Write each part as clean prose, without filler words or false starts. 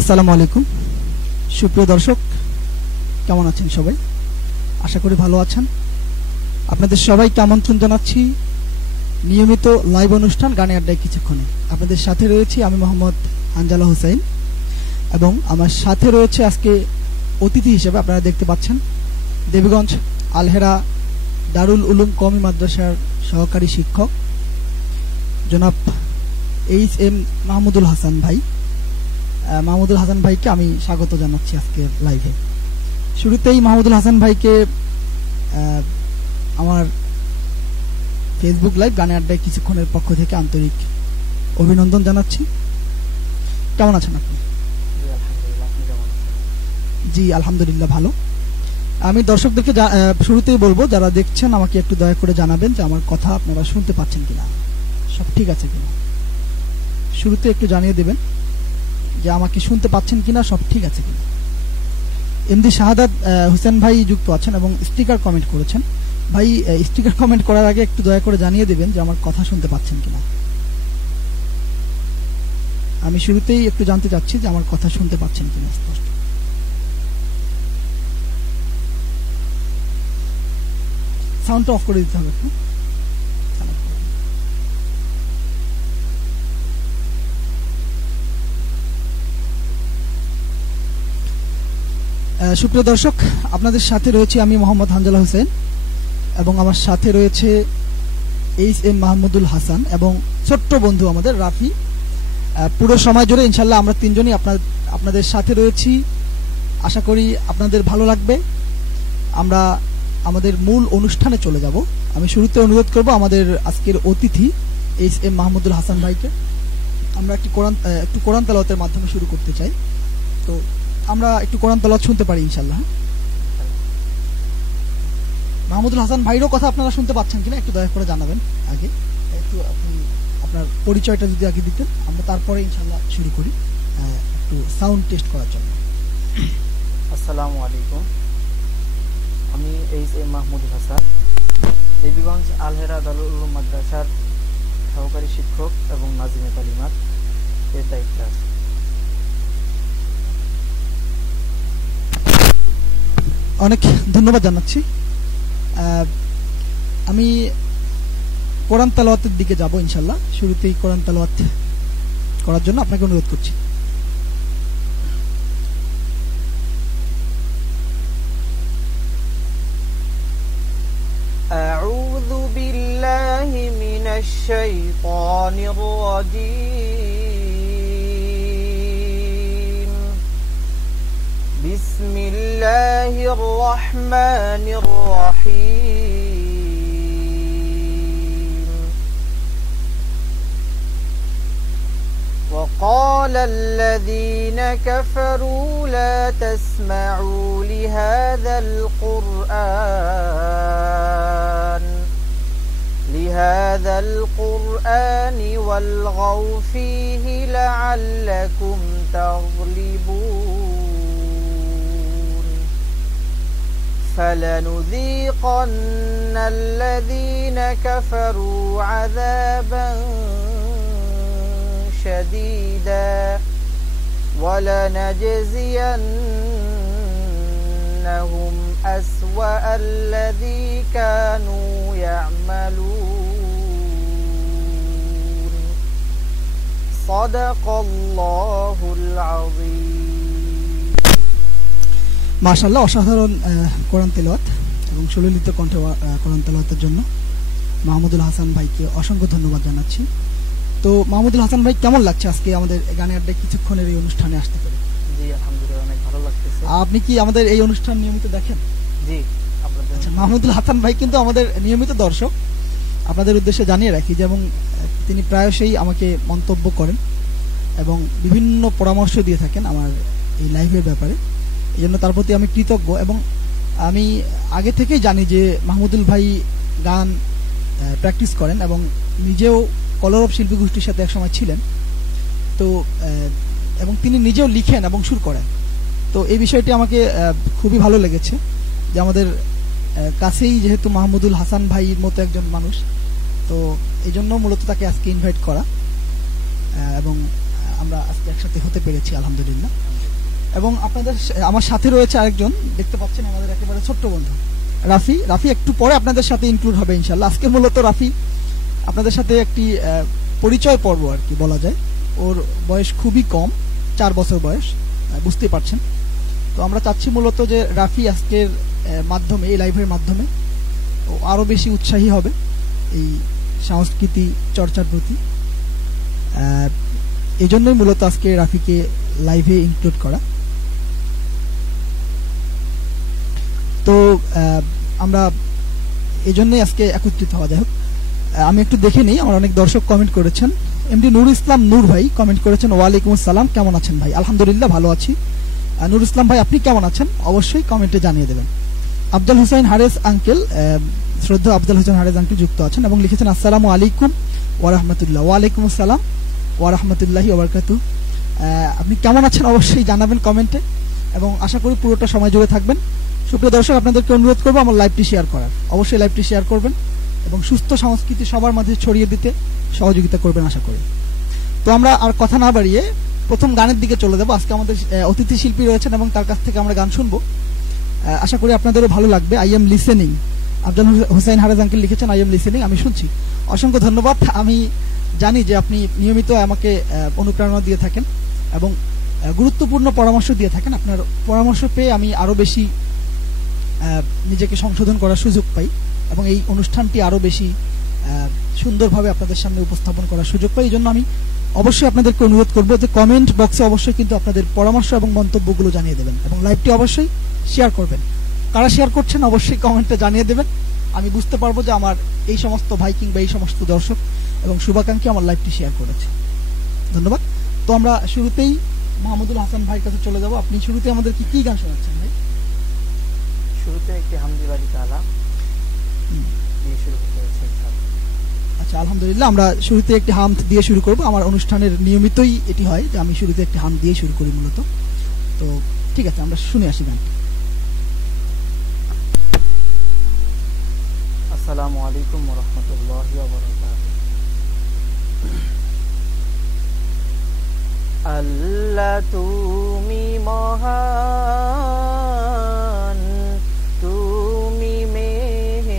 আসসালামু আলাইকুম সুপ্রিয় দর্শক, কেমন আছেন সবাই? আশা করি ভালো আছেন। আপনাদের সবাইকে আমন্ত্রণ জানাচ্ছি নিয়মিত লাইভ অনুষ্ঠান গানে আড্ডায় কিছুক্ষণে। আপনাদের সাথে রয়েছি আমি মোহাম্মদ আঞ্জালা হোসেন, এবং আমার সাথে রয়েছে আজকে অতিথি হিসেবে আপনারা দেখতে পাচ্ছেন দেবীগঞ্জ আলহেরা দারুল উলুম কওমি মাদ্রাসার সহকারী শিক্ষক জনাব এইচ.এম. মাহমুদুল হাসান ভাই। মাহমুদুল হাসান ভাইকে আমি স্বাগত জানাচ্ছি আজকে লাইভে। শুরুতেই মাহমুদুল হাসান ভাইকে আমার ফেসবুক লাইভ গানে আড্ডায় কিছুক্ষণের পক্ষ থেকে আন্তরিক অভিনন্দন জানাচ্ছি। কেমন আছেন আপনি? জি আলহামদুলিল্লাহ ভালো। আমি দর্শকদেরকে শুরুতেই বলবো, যারা দেখছেন আমাকে একটু দয়া করে জানাবেন যে আমার কথা আপনারা শুনতে পাচ্ছেন কিনা, সব ঠিক আছে কিনা। শুরুতে একটু জানিয়ে দেবেন যে আমাকে শুনতে পাচ্ছেন কিনা, সব ঠিক আছে কিনা। এমডি শাহাদাত হোসেন ভাই যুক্ত আছেন এবং স্টিকার কমেন্ট করেছেন। ভাই স্টিকার কমেন্ট করার আগে একটু দয়া করে জানিয়ে দেবেন যে আমার কথা শুনতে পাচ্ছেন কিনা। আমি শুরুতেই একটু জানতে চাচ্ছি যে আমার কথা শুনতে পাচ্ছেন কিনা স্পষ্ট। সাউন্ডটা অফ করে দিতে হবে একটু। সুপ্রিয় দর্শক, আপনাদের সাথে রয়েছে আমি মোহাম্মদ হানজালা হোসেন, এবং আমার সাথে রয়েছে এইচ.এম. মাহমুদুল হাসান এবং ছোট্ট বন্ধু আমাদের রাফি। পুরো সময় জুড়ে ইনশাল্লাহ আমরা তিনজনই আপনাদের সাথে রয়েছি। আশা করি আপনাদের ভালো লাগবে। আমরা আমাদের মূল অনুষ্ঠানে চলে যাব। আমি শুরুতে অনুরোধ করব আমাদের আজকের অতিথি এইচ.এম. মাহমুদুল হাসান ভাইকে। আমরা একটু কোরআন তেলাওয়াতের মাধ্যমে শুরু করতে চাই। তো আমরা একটু কোরআন তেলাওয়াত শুনতে পারি ইনশাল্লাহ। মাহমুদুল হাসান ভাইরও কথা আপনারা শুনতে পাচ্ছেন কিনা একটু দয়া করে জানাবেন। আগে একটু আপনি আপনার পরিচয়টা যদি আগে দিতেন, আমরা তারপরে ইনশাল্লাহ শুরু করি একটু সাউন্ড টেস্ট করার জন্য। আসসালামু আলাইকুম, আমি এইচ.এম. মাহমুদুল হাসান, দেবীগঞ্জ আলহেরা দারুল উলুম মাদ্রাসার সহকারী শিক্ষক এবং নাজিমে তালিমাত এর দায়িত্বে আছি। অনেক ধন্যবাদ জানাচ্ছি। আমি কোরআন তেলাওয়াতের দিকে যাব ইনশাল্লাহ। শুরুতেই কোরআন তেলাওয়াত করার জন্য আপনাকে অনুরোধ করছি। أعوذ بالله من الشيطان الرجيم بسم الله الرحمن الرحيم وقال الذين كفروا لا تسمعوا لهذا القرآن والغوا فيه لعلكم تغلبون فلنذيقن الذين كفروا عذابا شديدا ولنجزينهم أسوأ الذي كانوا يعملون صدق الله العظيم। মাশাআল্লাহ, অসাধারণ কোরআন তেলাওয়াত এবং সুললিত কণ্ঠে কোরআন তেলাওয়াতের জন্য মাহমুদুল হাসান ভাইকে অসংখ্য ধন্যবাদ জানাচ্ছি। তো মাহমুদুল হাসান ভাই, কেমন লাগছে আজকে আমাদের গানে আড্ডায় কিছুক্ষণের এই অনুষ্ঠানে আসতে পেরে? জি আলহামদুলিল্লাহ, অনেক ভালো লাগতেছে। আপনি কি আমাদের এই অনুষ্ঠান নিয়মিত দেখেন? জি। আচ্ছা, মাহমুদুল হাসান ভাই কিন্তু আমাদের নিয়মিত দর্শক। আপনাদের উদ্দেশ্যে জানিয়ে রাখি যে, এবং তিনি প্রায়শই আমাকে মন্তব্য করেন এবং বিভিন্ন পরামর্শ দিয়ে থাকেন আমার এই লাইভের ব্যাপারে। এই জন্য তার প্রতি আমি কৃতজ্ঞ। এবং আমি আগে থেকেই জানি যে মাহমুদুল ভাই গান প্র্যাকটিস করেন এবং নিজেও কলরব শিল্পী গোষ্ঠীর সাথে একসময় ছিলেন। তো এবং তিনি নিজেও লিখেন এবং সুর করেন। তো এই বিষয়টি আমাকে খুবই ভালো লেগেছে যে আমাদের কাছেই যেহেতু মাহমুদুল হাসান ভাইয়ের মতো একজন মানুষ, তো এই জন্য মূলত তাকে আজকে ইনভাইট করা। এবং আমরা আজকে একসাথে হতে পেরেছি আলহামদুলিল্লাহ। এবং আপনাদের আমার সাথে রয়েছে আরেকজন, দেখতে পাচ্ছেন আমাদের একেবারে ছোট্ট বন্ধু রাফি। রাফি একটু পরে আপনাদের সাথে ইনক্লুড হবে ইনশাল্লাহ। আজকে মূলত রাফি আপনাদের সাথে একটি পরিচয় পর্ব আর কি বলা যায়। ওর বয়স খুবই কম, 4 বছর বয়স, বুঝতেই পারছেন। তো আমরা চাচ্ছি মূলত যে রাফি আজকের মাধ্যমে, এই লাইভের মাধ্যমে ও আরো বেশি উৎসাহী হবে এই সংস্কৃতি চর্চার প্রতি। এই জন্যই মূলত আজকে রাফিকে লাইভে ইনক্লুড করা। তো আমরা এই জন্যই আজকে একত্রিত হওয়া। যাই হোক, আমি একটু দেখে নিই, আমার অনেক দর্শক কমেন্ট করেছেন। এমডি নুর ইসলাম নূর ভাই কমেন্ট করেছেন, ওয়ালাইকুম আসসালাম, কেমন আছেন ভাই? আলহামদুলিল্লাহ ভালো আছি। নুর ইসলাম ভাই আপনি কেমন আছেন অবশ্যই কমেন্টে জানিয়ে দেবেন। আফজাল হোসেন হারেস আঙ্কেল, শ্রদ্ধা আফজাল হোসেন হারেস আঙ্কেল যুক্ত আছেন এবং লিখেছেন আসসালামু আলাইকুম ওয়া রাহমাতুল্লাহ। ওয়ালাইকুম আসসালাম ওয়া রাহমাতুল্লাহি ওয়া বারাকাতুহু। আপনি কেমন আছেন অবশ্যই জানাবেন কমেন্টে এবং আশা করি পুরোটা সময় জুড়ে থাকবেন। সুপ্রিয় দর্শক, আপনাদেরকে অনুরোধ করবো আমার লাইভটি শেয়ার করার, অবশ্যই লাইভটি শেয়ার করবেন এবং সুস্থ সংস্কৃতি সবার মাঝে ছড়িয়ে দিতে সহযোগিতা করবেন আশা করি। তো আমরা আর কথা না বাড়িয়ে প্রথম গানের দিকে চলে যাবো। আজকে আমাদের অতিথি শিল্পী রয়েছেন এবং তার কাছ থেকে আমরা গান শুনবো, আশা করি আপনাদেরও ভালো লাগবে। I am listening, Afzal Hossain Haaretz uncle লিখেছেন আই এম লিসেনিং, আমি শুনছি। অসংখ্য ধন্যবাদ। আমি জানি যে আপনি নিয়মিত আমাকে অনুপ্রেরণা দিয়ে থাকেন এবং গুরুত্বপূর্ণ পরামর্শ দিয়ে থাকেন। আপনার পরামর্শ পেয়ে আমি আরো বেশি নিজেকে সংশোধন করার সুযোগ পাই এবং এই অনুষ্ঠানটি আরো বেশি সুন্দরভাবে আপনাদের সামনে উপস্থাপন করার সুযোগ পাই। এই জন্য আমি অবশ্যই আপনাদেরকে অনুরোধ করবো যে কমেন্ট বক্সে অবশ্যই কিন্তু আপনাদের পরামর্শ এবং মন্তব্যগুলো জানিয়ে দেবেন এবং লাইভটি অবশ্যই শেয়ার করবেন। কারা শেয়ার করছেন অবশ্যই কমেন্টে জানিয়ে দেবেন, আমি বুঝতে পারবো যে আমার এই সমস্ত ভাই কিংবা এই সমস্ত দর্শক এবং শুভাকাঙ্ক্ষী আমার লাইভটি শেয়ার করেছে। ধন্যবাদ। তো আমরা শুরুতেই মাহমুদুল হাসান ভাইয়ের কাছে চলে যাব। আপনি শুরুতে আমাদেরকে কি গান শোনাচ্ছেন ভাই? শুরুতে একটি হামদি বাড়ি তালা দিয়ে শুরু করতে হচ্ছে। আচ্ছা, আলহামদুলিল্লাহ, আমরা শুরুতে একটি হামদ দিয়ে শুরু করব। আমার অনুষ্ঠানের নিয়মিতই এটি হয় যে আমি শুরুতে একটি হামদ দিয়ে শুরু করি মূলত। তো ঠিক আছে, আমরা শুনে আসি গান। আসসালামু আলাইকুম ওয়া রাহমাতুল্লাহি ওয়া বারাকাতুহু। আল্লাহ তুমি মহান, তুমি মেহেরবান।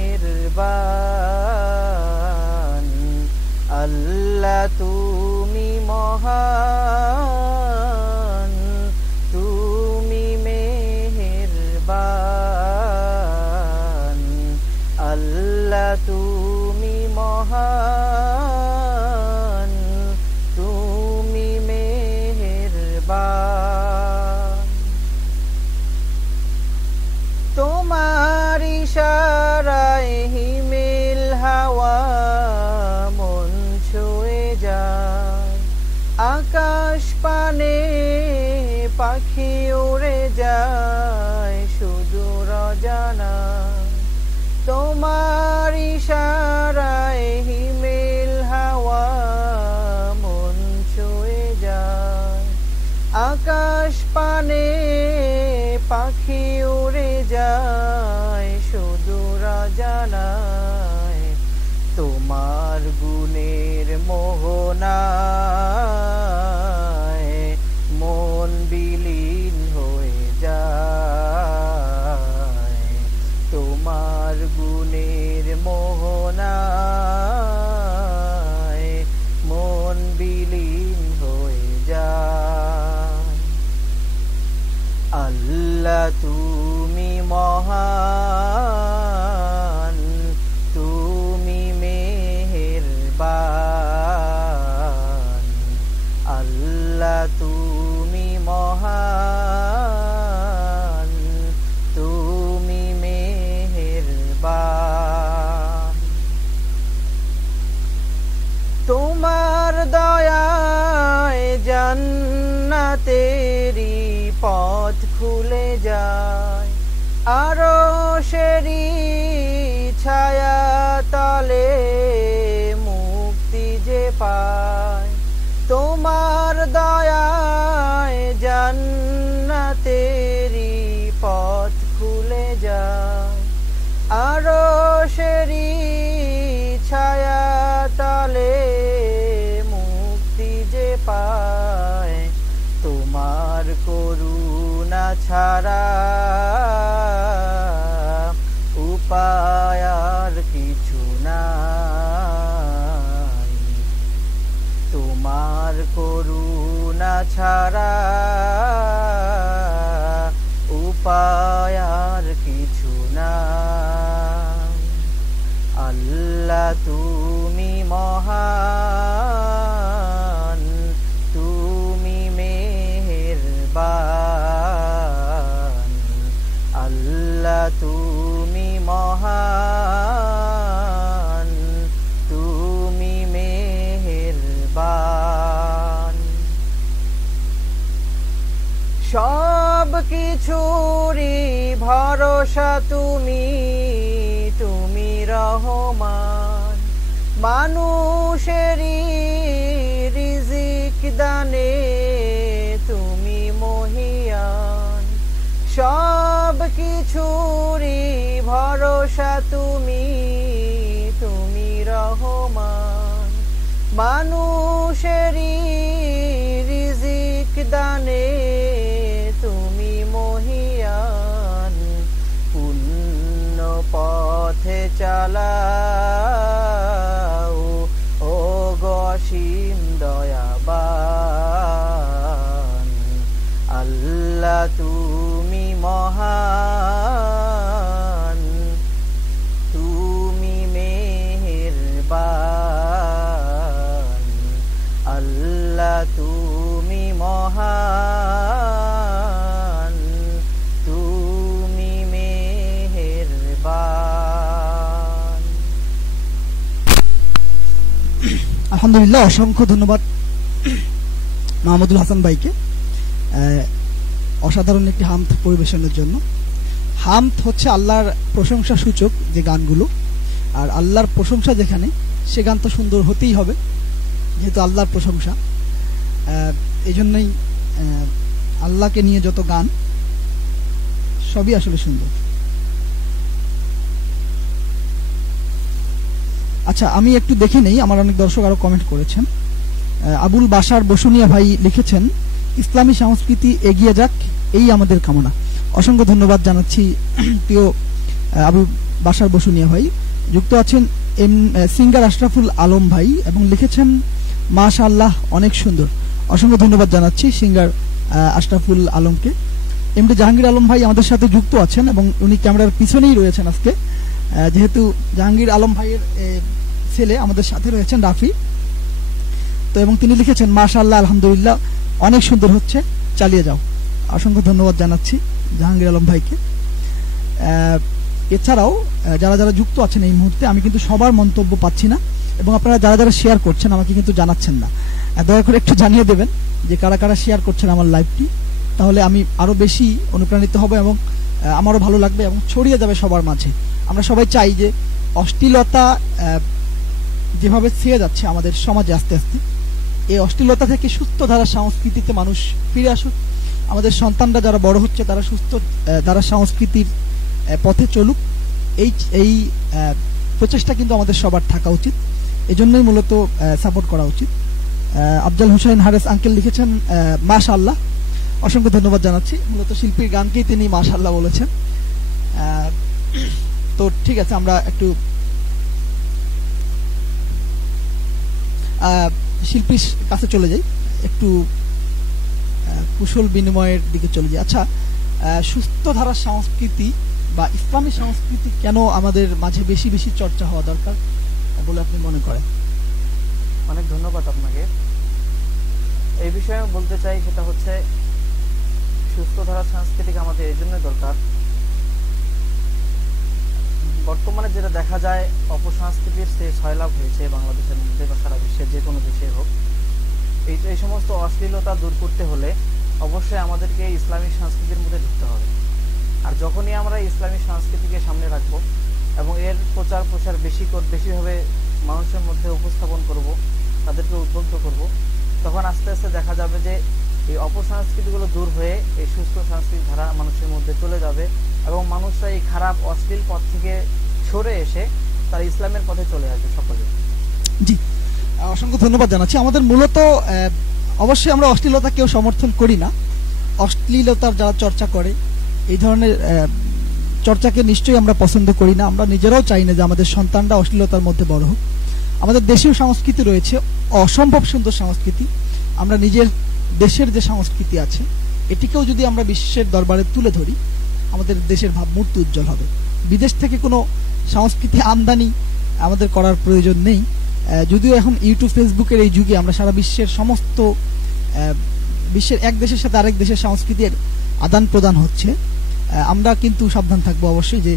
আল্লাহ তুমি মহান, তুমি মেহেরবান। আল্লাহ তুমি মহান, তুমি মেহেরবান। তোমার ইশারায় হিমেল হাওয়া মন ছুঁয়ে যায়, আকাশ পানে পাখি উড়ে যায় সুদূর অজানায়। তোমার ইশারায় হিমেল হাওয়া মন ছুঁয়ে যায়, আকাশ পানে পাখি উড়ে যায় সুদূর অজানায়। তোমার গুণের মোহনায় মন বিলীন হয়ে যায়। তোমার গুণের মোহনায় মন বিলীন হয়ে যায়। আল্লাহ তুমি মহান, তুমি মেহেরবান। আল্লাহ তুমি মহান, তুমি মেহেরবান। তোমার দয়ায় জান্নাতেরি পথ খুলে যায়, আরশেরি ছায়া তলে মুক্তি যে পায়। তোমার দয়ায় জান্নাতেরি পথ খুলে যায়, আরশেরি ছায়া তলে মুক্তি যে পায়। ছাড়া উপায় আর কিছু নাই, তোমার করুণা ছাড়া উপায় আর কিছু নাই। আল্লাহ তুমি মহান, তুমি মেহেরবান। আল্লাহ তুমি মহান, তুমি মেহেরবান। সব কিছুরই ভরসা তুমি, তুমি রহমান। মানুষেরই রিজিক দানে তুমি মহিয়ান। সব কিছুরই ভরসা তুমি, তুমি রহমান। মানুষেরই রিজিক দানে তুমি মহিয়ান। পুণ্য পথে চালাও ও অসীম দয়াবান। আল্লাহ তুমি মহান, তুমি মেহেরবান। আল্লাহ তুমি মহান, তুমি মেহেরবান। আলহামদুলিল্লাহ, অসংখ্য ধন্যবাদ মাহমুদুল হাসান ভাইকে অসাধারণ একটি হামদ পরিবেশনের জন্য। হামদ হচ্ছে আল্লাহর প্রশংসা সূচক যে গানগুলো, আর আল্লাহর প্রশংসা যেখানে, সে গান তো সুন্দর হতেই হবে, যেহেতু আল্লাহর প্রশংসা। এই জন্যই আল্লাহকে নিয়ে যত গান সবই আসলে সুন্দর। আচ্ছা, আমি একটু দেখে নেই, আমার অনেক দর্শক আরো কমেন্ট করেছেন। আবুল বাশার বসুনিয়া ভাই লিখেছেন, ইসলামী সংস্কৃতি এগিয়ে যাক, এই আমাদের কামনা। অসংখ্য ধন্যবাদ জানাচ্ছি প্রিয় আবুল বাশার বসুনিয়া ভাই। যুক্ত আছেন সিঙ্গার আশরাফুল আলম ভাই এবং লিখেছেন মাশাআল্লাহ অনেক সুন্দর। অসংখ্য ধন্যবাদ জানাচ্ছি সিঙ্গার আশরাফুল আলমকে। এমডি জাহাঙ্গীর আলম ভাই আমাদের সাথে যুক্ত আছেন এবং উনি ক্যামেরার পিছনেই রয়েছেন আজকে, যেহেতু জাহাঙ্গীর আলম ভাইয়ের ছেলে আমাদের সাথে রয়েছেন রাফি। তো এবং তিনি লিখেছেন মাশাআল্লাহ আলহামদুলিল্লাহ অনেক সুন্দর হচ্ছে, চালিয়ে যাও। অসংখ্য ধন্যবাদ জানাচ্ছি জাহাঙ্গীর আলম ভাইকে। এছাড়াও যারা যারা যুক্ত আছেন এই মুহূর্তে, আমি কিন্তু সবার মন্তব্য পাচ্ছি না এবং আপনারা যারা যারা শেয়ার করছেন আমাকে কিন্তু জানাচ্ছেন না। দয়া করে একটু জানিয়ে দেবেন যে কারা কারা শেয়ার করছেন আমার লাইভটি, তাহলে আমি আরো বেশি অনুপ্রাণিত হব এবং আমারও ভালো লাগবে এবং ছড়িয়ে যাবে সবার মাঝে। আমরা সবাই চাই যে অশ্লীলতা যেভাবে ছেয়ে যাচ্ছে আমাদের সমাজে আস্তে আস্তে, এই অশ্লীলতা থেকে সুস্থ ধারা সংস্কৃতিতে মানুষ ফিরে আসুক। আমাদের সন্তানরা যারা বড় হচ্ছে তারা সুস্থ ধারা সংস্কৃতির পথে চলুক, এই প্রচেষ্টা কিন্তু আমাদের সবার থাকা উচিত। এজন্যই মূলত সাপোর্ট করা উচিত। আফজাল হোসেন হারেস আঙ্কেল লিখেছেন মাশাআল্লাহ, অসংখ্য ধন্যবাদ জানাচ্ছি। মূলত শিল্পীর গানকেই তিনি মাশাআল্লাহ বলেছেন। তো ঠিক আছে, আমরা একটু শিল্পীর কাছে চলে যাই, একটু কুশল বিনিময়ের দিকে চলে যাই। আচ্ছা, সুস্থ ধারার সংস্কৃতি বা ইসলামী সংস্কৃতি কেন আমাদের মাঝে বেশি বেশি চর্চা হওয়া দরকার বলে আপনি মনে করেন? অনেক ধন্যবাদ আপনাকে। এই বিষয়ে বলতে চাই, সেটা হচ্ছে সুস্থ ধারা সাংস্কৃতিক আমাদের এই জন্য দরকার। বর্তমানে যেটা দেখা যায়, অপসংস্কৃতির যে ছয়লাভ হয়েছে বাংলাদেশের মধ্যে বা সারা বিশ্বের যে কোনো দেশে হোক, এই সমস্ত অশ্লীলতা দূর করতে হলে অবশ্যই আমাদেরকে ইসলামিক সংস্কৃতির মধ্যে ঢুকতে হবে। আর যখনই আমরা ইসলামিক সংস্কৃতিকে সামনে রাখবো এবং এর প্রচার প্রসার বেশিভাবে মানুষের মধ্যে উপস্থাপন করব, তাদেরকে উদ্বুদ্ধ করব, তখন আস্তে আস্তে দেখা যাবে যে এই অপসংস্কৃতিগুলো দূর হয়ে এই সুস্থ সংস্কৃতি ধারা মানুষের মধ্যে চলে যাবে এবং মানুষরা এই খারাপ অশ্লীল পথ থেকে সরে এসে তারা ইসলামের পথে চলে আসবে সকলে। জি, অসংখ্য ধন্যবাদ জানাচ্ছি। আমাদের মূলত অবশ্যই আমরা অশ্লীলতা কেউ সমর্থন করি না। অশ্লীলতার যারা চর্চা করে, এই ধরনের চর্চাকে নিশ্চয়ই আমরা পছন্দ করি না। আমরা নিজেরাও চাই না যে আমাদের সন্তানরা অশ্লীলতার মধ্যে বড় হোক। আমাদের দেশীয় সংস্কৃতি রয়েছে, অসম্ভব সুন্দর সংস্কৃতি। আমরা নিজের দেশের যে সংস্কৃতি আছে, এটিকেও যদি আমরা বিশ্বের দরবারে তুলে ধরি, আমাদের দেশের ভাবমূর্তি উজ্জ্বল হবে। বিদেশ থেকে কোনো সংস্কৃতি আমদানি আমাদের করার প্রয়োজন নেই। যদিও এখন ইউটিউব ফেসবুকের এই যুগে আমরা সারা বিশ্বের সমস্ত বিশ্বের এক দেশের সাথে আরেক দেশের সংস্কৃতির আদান প্রদান হচ্ছে, আমরা কিন্তু সাবধান থাকবো অবশ্যই যে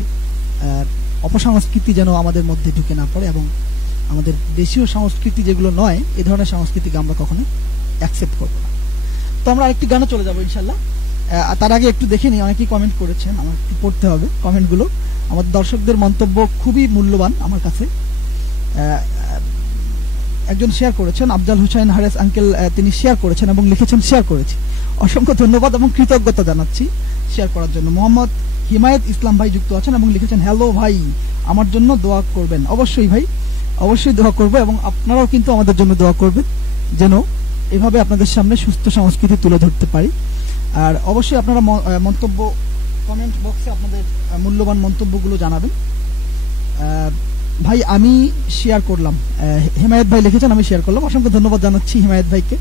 অপসংস্কৃতি যেন আমাদের মধ্যে ঢুকে না পড়ে, এবং আমাদের দেশীয় সংস্কৃতি যেগুলো নয়, এই ধরনের সংস্কৃতিকে আমরা কখনো অ্যাকসেপ্ট করবো না। তো আমরা আরেকটি গানে চলে যাবো ইনশাল্লাহ। তার আগে একটু দেখে নিই, অনেকেই কমেন্ট করেছেন, আমার একটু পড়তে হবে কমেন্টগুলো। আমাদের দর্শকদের মন্তব্য খুবই মূল্যবান আমার কাছে। একজন শেয়ার করেছেন, আফজাল হুসাইন হারেস আঙ্কেল, তিনি শেয়ার করেছেন এবং লিখেছেন শেয়ার করেছি। অসংখ্য ধন্যবাদ এবং কৃতজ্ঞতা জানাচ্ছি শেয়ার করার জন্য। মোহাম্মদ হিমায়ত ইসলাম ভাই যুক্ত আছেন এবং লিখেছেন, হ্যালো ভাই, আমার জন্য দোয়া করবেন। অবশ্যই ভাই, অবশ্যই দোয়া করবো, এবং আপনারাও কিন্তু আমাদের জন্য দোয়া করবেন যেন এভাবে আপনাদের সামনে সুস্থ সংস্কৃতি তুলে ধরতে পারি। আর অবশ্যই আপনারা মন্তব্য কমেন্ট বক্সে আপনাদের মূল্যবান মন্তব্যগুলো জানাবেন। ভাই আমি শেয়ার করলাম, হিমায়ত ভাই লিখেছেন আমি শেয়ার করলাম, অসংখ্য ধন্যবাদ জানাচ্ছি হিমায়ত ভাইকে।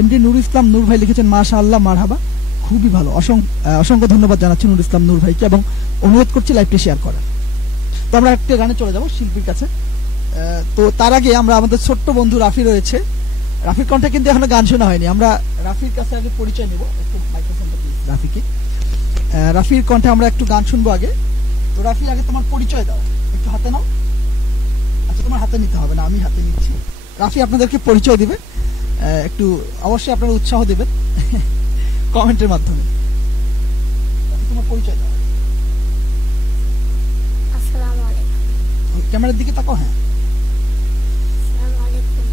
এমডি নুর ইসলাম নূর ভাই লিখেছেন, মাশাআল্লাহ মারহাবা, খুবই ভালো। অসংখ্য ধন্যবাদ জানাচ্ছি নুর ইসলাম নূর ভাইকে, এবং অনুরোধ করছি লাইভটি শেয়ার করার। তো আমরা একটা গানে চলে যাব শিল্পীর কাছে। তো তার আগে আমরা আমাদের ছোট্ট বন্ধু রাফি রয়েছে, রাফির কণ্ঠে কিন্তু এখনো গান শোনা হয়নি। আমরা রাফির কাছে আগে পরিচয় নেব, একটু মাইক্রোফোনটা প্লিজ রাফিকে। রাফির কণ্ঠে আমরা একটু গান শুনবো আগে। তো রাফি, আগে তোমার পরিচয় দাও, একটু হাতে নাও। আচ্ছা, তোমার হাতে নিতে হবে না, আমি হাতে নিচ্ছি। রাফি আপনাদেরকে পরিচয় দিবে, একটু অবশ্যই আপনারা উৎসাহ দেবেন কমেন্টের মাধ্যমে। তোমার পরিচয় দাও। আসসালামু আলাইকুম। ক্যামেরার দিকে তাকাও। হ্যাঁ, আসসালামু আলাইকুম।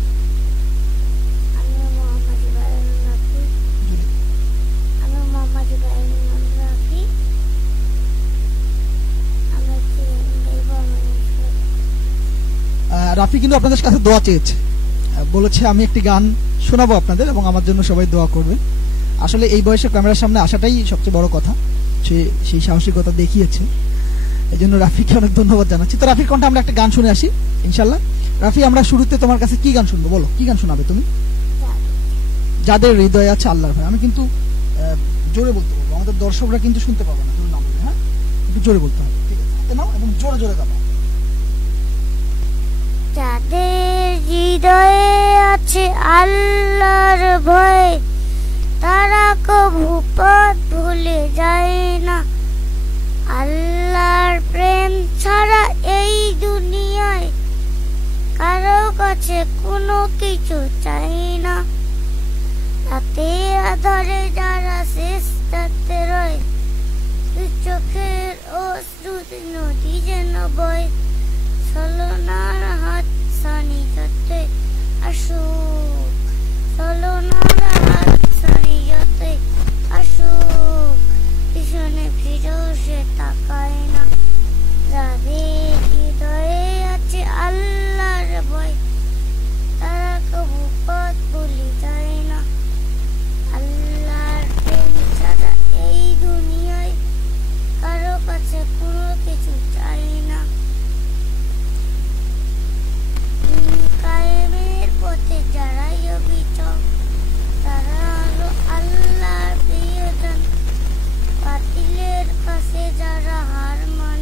আমি মোহাম্মদ ইব্রাহিম রাফি। আমি একটি গাইব রাফি কিন্তু আপনাদের কাছে দোয়া চেয়েছে, বলেছে আমি একটি গান শোনাবো আপনাদের এবং আমার জন্য সবাই দোয়া করবেন। আসলে এই বয়সে ক্যামেরার সামনে আসাটাই সবচেয়ে বড় কথা, সে সেই সাহসিকতা দেখিয়েছে, এই জন্য রাফিকে অনেক ধন্যবাদ জানাচ্ছি। তো রাফির কণ্ঠে আমরা একটা গান শুনে আসি ইনশাল্লাহ। রাফি, আমরা শুরুতে তোমার কাছে কি গান শুনবো, বলো কি গান শোনাবে তুমি? যাদের হৃদয়ে আছে আল্লাহর ভয়। আমি কিন্তু জোরে বলতে বলবো, আমাদের দর্শকরা কিন্তু শুনতে পাবে না তুমি না বলবে। হ্যাঁ, একটু জোরে বলতে হবে, ঠিক আছে? হাতে নাও এবং জোরে জোরে গাবো। যাদের হৃদয়ে আছে আল্লাহর ভয়, তারা কভু পথ ভুলে যায় না। আল্লাহর প্রেম ছাড়া এই দুনিয়ায় কারো কাছে কোনো কিছু চাই না। রাতে আধারে যারা চেষ্টাতে রয়, চোখের অশ্রু নদী যেন বয়। ছলনার হাত সানি যতই আসুক, ছলনার হাত সানি যতই আসুক, পিছনে ফিরেও সে তাকায় না। যাদের হৃদয়ে আছে আল্লাহর ভয়, তারা কবু পথ ভুলে যায় না। আল্লাহর প্রেম ছাড়া এই দুনিয়ায় কারো কাছে কোনো কিছু চাই না। কায়েমের পথে যারাই অবিচল, তারা হলো আল্লাহর প্রিয়জন। বাতিলের কাছে যারা হার মানে,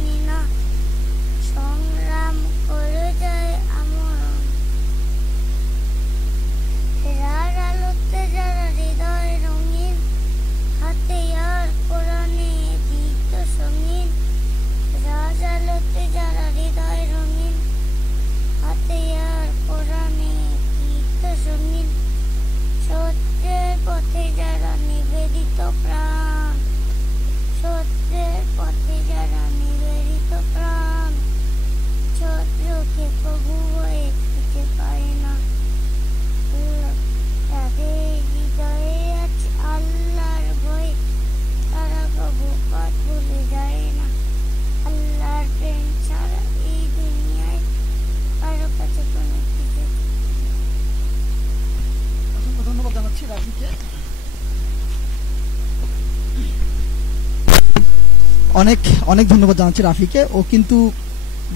অনেক অনেক ধন্যবাদ জানাচ্ছি রাফিকে। ও কিন্তু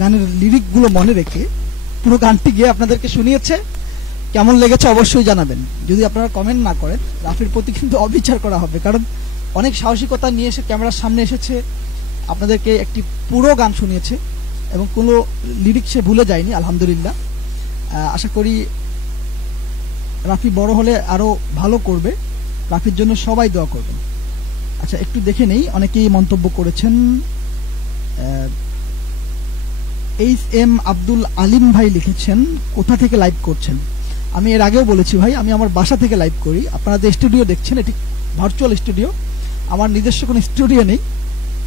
গানের লিরিকগুলো মনে রেখে পুরো গানটি গিয়ে আপনাদেরকে শুনিয়েছে। কেমন লেগেছে অবশ্যই জানাবেন। যদি আপনারা কমেন্ট না করেন, রাফির প্রতি কিন্তু অবিচার করা হবে, কারণ অনেক সাহসিকতা নিয়ে এসে ক্যামেরার সামনে এসেছে, আপনাদেরকে একটি পুরো গান শুনিয়েছে এবং কোনো লিরিক সে ভুলে যায়নি, আলহামদুলিল্লাহ। আশা করি রাফি বড় হলে আরো ভালো করবে। রাফির জন্য সবাই দোয়া করবেন। আচ্ছা, একটু দেখে নেই, অনেকেই মন্তব্য করেছেন। এইচ.এম. আব্দুল আলিম ভাই লিখেছেন, কোথা থেকে লাইভ করছেন? আমি এর আগেও বলেছি ভাই, আমি আমার বাসা থেকে লাইভ করি। আপনারা যে স্টুডিও দেখছেন, এটি ভার্চুয়াল স্টুডিও, আমার নিজস্ব কোনো স্টুডিও নেই,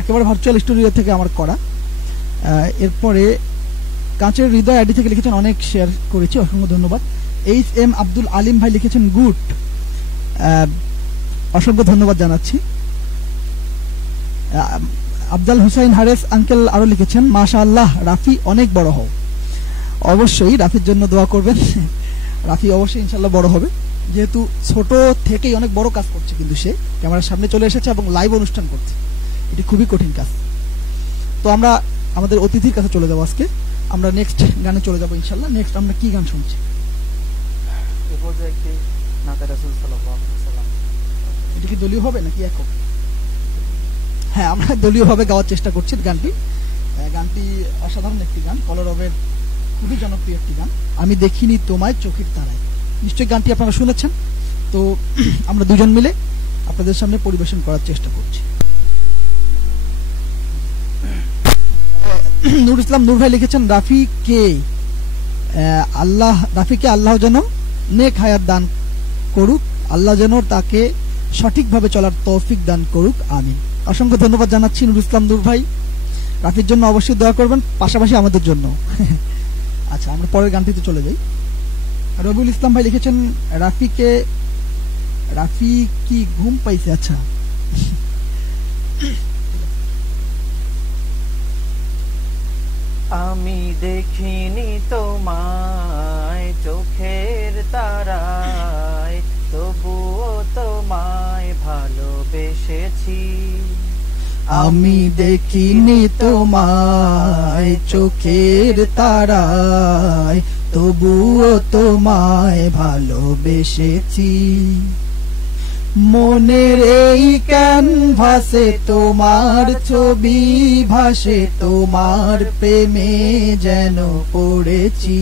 একেবারে ভার্চুয়াল স্টুডিও থেকে আমার করা। এরপরে কাঁচের হৃদয় আইডি থেকে লিখেছেন, অনেক শেয়ার করেছি, অসংখ্য ধন্যবাদ। এইচ.এম. আব্দুল আলিম ভাই লিখেছেন গুড, অসংখ্য ধন্যবাদ জানাচ্ছি। আফজাল হুসাইন হারেস আঙ্কেল আরো লিখেছেন, মাশাআল্লাহ রাফি অনেক বড় হও। অবশ্যই রাফির জন্য দোয়া করবেন। রাফি অবশ্যই ইনশাল্লাহ বড় হবে, যেহেতু ছোট থেকেই অনেক বড় কাজ করছে, কিন্তু সে ক্যামেরার সামনে চলে এসেছে এবং লাইভ অনুষ্ঠান করছে, এটি খুবই কঠিন কাজ। তো আমরা আমাদের অতিথির কাছে চলে যাবো আজকে। আমরা নেক্সট গানে চলে যাবো ইনশাল্লাহ। নেক্সট আমরা কি গান শুনছি? এ পর্যায়ে একটি নাতে রাসূল সাল্লাল্লাহু আলাইহি ওয়াসাল্লাম। এটা কি দলীয় হবে নাকি একক? হ্যাঁ, আমরা দলীয়ভাবে গাওয়ার চেষ্টা করছি গানটি। গানটি অসাধারণ একটি গান, কলরবের খুবই জনপ্রিয় একটি গান, আমি দেখিনি তোমায় চোখের তারায়। নিশ্চয়ই গানটি আপনারা শুনেছেন। তো আমরা দুজন মিলে আপনাদের সামনে পরিবেশন করার চেষ্টা করছি। নূর ইসলাম নূর ভাই লিখেছেন, রাফিকে আল্লাহ যেন নেক হায়াত দান করুক, আল্লাহ যেন তাকে সঠিকভাবে চলার তৌফিক দান করুক, আমিন। অসংখ্য ধন্যবাদ জানাচ্ছি নূর ইসলাম নূর ভাই। রাফির জন্য অবশ্যই দোয়া করবেন, পাশাপাশি আমাদের জন্য। আচ্ছা, আমরা পরের গানটিতে চলে যাই। রবিউল ইসলাম ভাই লিখেছেন, রাফি কি ঘুম পাইছে? আচ্ছা, আমি দেখিনি তোমায় চোখের তারায়, তবুও তোমায় ভালোবেসেছি। আমি দেখিনি তোমায় চোখের তারায়, তবুও তোমায় ভালোবেসেছি। মনের এই ক্যানভাসে তোমার ছবি ভাসে, তোমার প্রেমে যেন পড়েছি।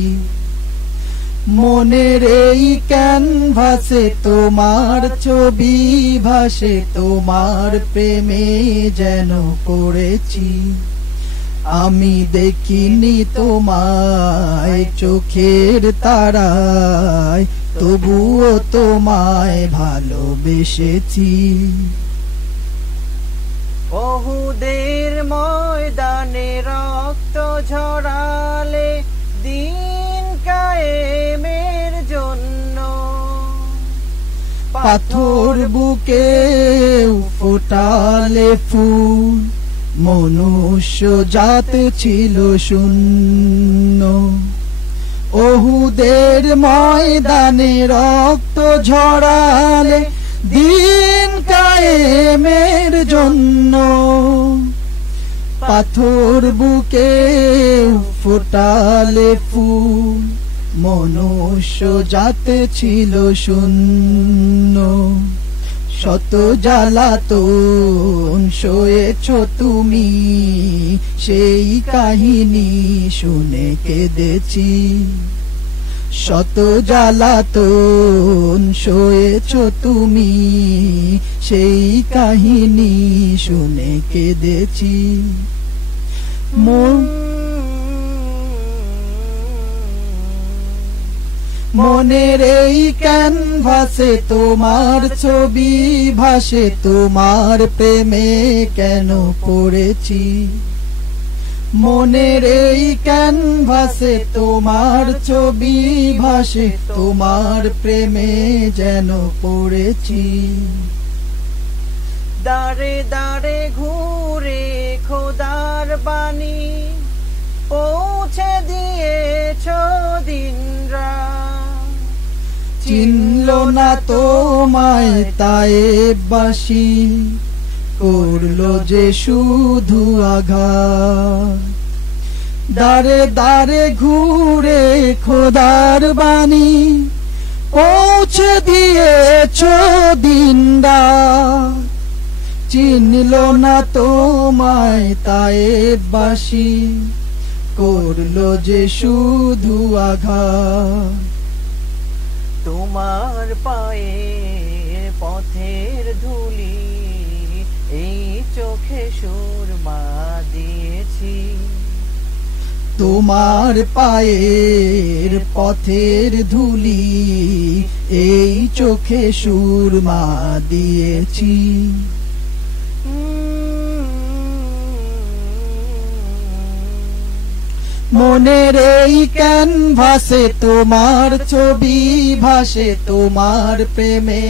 মনের এই ক্যানভাসে তোমার ছবি ভাসে, তোমার প্রেমে যেন পড়েছি। আমি দেখিনি তোমায় চোখের তারায়, তবুও তোমায় ভালোবেসেছি। ওহুদের ময়দানে রক্ত ঝরালে, দিন কায়েমের জন্য পাথর বুকে ফোটালে ফুল, মনুষ্য জাত ছিল শূন্য। ওহুদের ময়দানে রক্ত ঝরালে, দিন কায়েমের জন্য পাথর বুকে ফোটালে ফুল, মনুষ্য জাত ছিল শূন্য। শত জ্বালাতন সয়েছ তুমি, সেই কাহিনী শুনে কেঁদেছি। শত জ্বালাতন সয়েছ তুমি, সেই কাহিনী শুনে কেঁদেছি। মনের এই ক্যানভাসে তোমার ছবি ভাসে, তোমার প্রেমে কেন পড়েছি। মনের এই ক্যানভাসে তোমার ছবি ভাসে, তোমার প্রেমে যেন পড়েছি। দাঁড়ে দাঁড়ে ঘুরে খোদার বাণী, পৌঁছে দিয়েছ দিনরাত। চিনল না তোমায় তায়েববাসী, করলো যে শুধু আঘাত। দারে দারে ঘুরে খোদার বাণী পৌঁছে দিয়েছ দিন রাত। চিনল না তোমায় তায়েববাসী, করলো যে শুধু আঘাত। তোমার পায়ের পথের ধুলি এই চোখে সুরমা দিয়েছি। তোমার পায়ের পথের ধুলি এই চোখে সুরমা দিয়েছি। মনের এই ক্যানভাসে তোমার ছবি ভাসে, তোমার প্রেমে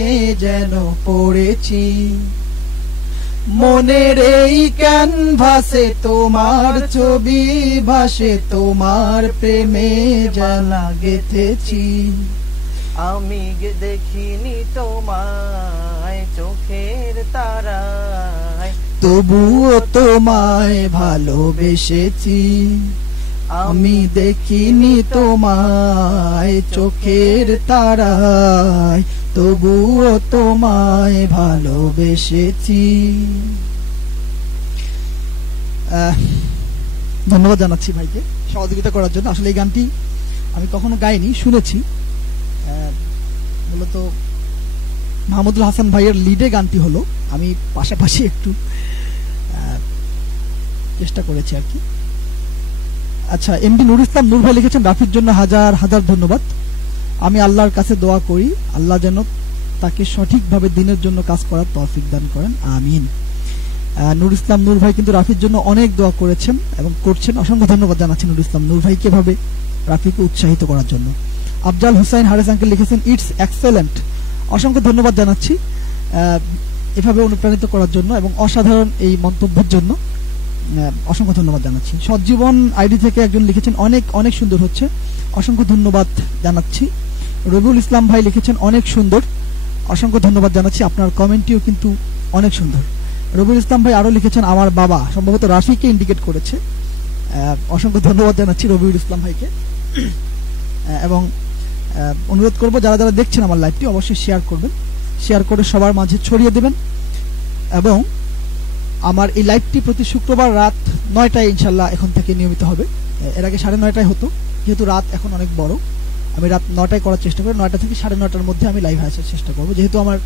যেন পড়েছি। মনের এই ক্যানভাসে তোমার ছবি ভাসে, তোমার প্রেমে যেন গেঁথেছি। আমি দেখিনি তোমায় চোখের তারায়, তবুও তোমায় ভালোবেসেছি। আমি দেখিনি তোমায় চোখের তারায়, তবুও তোমায় ভালোবেসেছি। ধন্যবাদ জানাচ্ছি ভাইকে সহযোগিতা করার জন্য। আসলে এই গানটি আমি কখনো গাইনি, শুনেছি। মূলত মাহমুদুল হাসান ভাইয়ের লিডে গানটি হলো, আমি পাশাপাশি একটু চেষ্টা করেছি আর কি। আচ্ছা, এমডি নুর ইসলাম নূর ভাই লিখেছেন, রাফির জন্য হাজার হাজার ধন্যবাদ। আমি আল্লাহর কাছে দোয়া করি আল্লাহ যেন তাকে সঠিকভাবে দিনের জন্য কাজ করার তৌফিক দান করেন, আমিন। নুর ইসলাম নূর ভাই কিন্তু রাফির জন্য অনেক দোয়া করেছেন এবং করছেন। অসংখ্য ধন্যবাদ জানাচ্ছি নুর ইসলাম নূর ভাইকে এভাবে রাফিকে উৎসাহিত করার জন্য। আফজাল হুসাইন হারেস আঙ্কেল লিখেছেন, ইটস এক্সেলেন্ট। অসংখ্য ধন্যবাদ জানাচ্ছি এভাবে অনুপ্রাণিত করার জন্য এবং অসাধারণ এই মন্তব্যের জন্য অসংখ্য ধন্যবাদ জানাচ্ছি। সজ্জীবন আইডি থেকে একজন লিখেছেন, অনেক অনেক সুন্দর হচ্ছে, অসংখ্য ধন্যবাদ জানাচ্ছি। রবিউল ইসলাম ভাই লিখেছেন, অনেক সুন্দর, অসংখ্য ধন্যবাদ জানাচ্ছি। আপনার কমেন্টটিও কিন্তু অনেক সুন্দর। রবিউল ইসলাম ভাই আরো লিখেছেন, আমার বাবা, সম্ভবত রাফিকে ইন্ডিকেট করেছে। অসংখ্য ধন্যবাদ জানাচ্ছি রবিউল ইসলাম ভাইকে। এবং অনুরোধ করব যারা যারা দেখছেন আমার লাইভটি অবশ্যই শেয়ার করবেন, শেয়ার করে সবার মাঝে ছড়িয়ে দেবেন। এবং আমার এই লাইভটি প্রতি শুক্রবার রাত 9টায় ইনশাল্লাহ এখন থেকে নিয়মিত হবে। এর আগে 9:30 হতো, যেহেতু রাত এখন অনেক বড়, আমি রাত 9টায় করার চেষ্টা করি। 9টা থেকে 9:30-র মধ্যে আমি লাইভ আসার চেষ্টা করব, যেহেতু আমার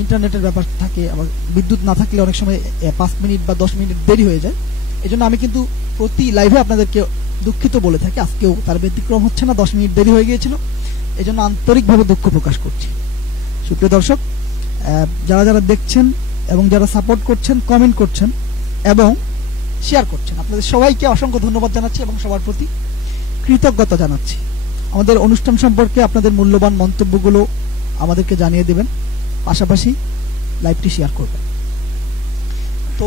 ইন্টারনেটের ব্যাপার থাকে, আবার বিদ্যুৎ না থাকলে অনেক সময় 5 মিনিট বা 10 মিনিট দেরি হয়ে যায়। এই জন্য আমি কিন্তু প্রতি লাইভে আপনাদেরকে দুঃখিত বলে থাকি। আজকেও তার ব্যতিক্রম হচ্ছে না, 10 মিনিট দেরি হয়ে গিয়েছিল, এই জন্য আন্তরিকভাবে দুঃখ প্রকাশ করছি। সুপ্রিয় দর্শক, যারা যারা দেখছেন এবং যারা সাপোর্ট করছেন, কমেন্ট করছেন এবং শেয়ার করছেন, আপনাদের সবাইকে অসংখ্য ধন্যবাদ জানাচ্ছি এবং সবার প্রতি কৃতজ্ঞতা জানাচ্ছি। আমাদের অনুষ্ঠান সম্পর্কে আপনাদের মূল্যবান মন্তব্যগুলো আমাদেরকে জানিয়ে দেবেন, পাশাপাশি লাইভটি শেয়ার করবেন। তো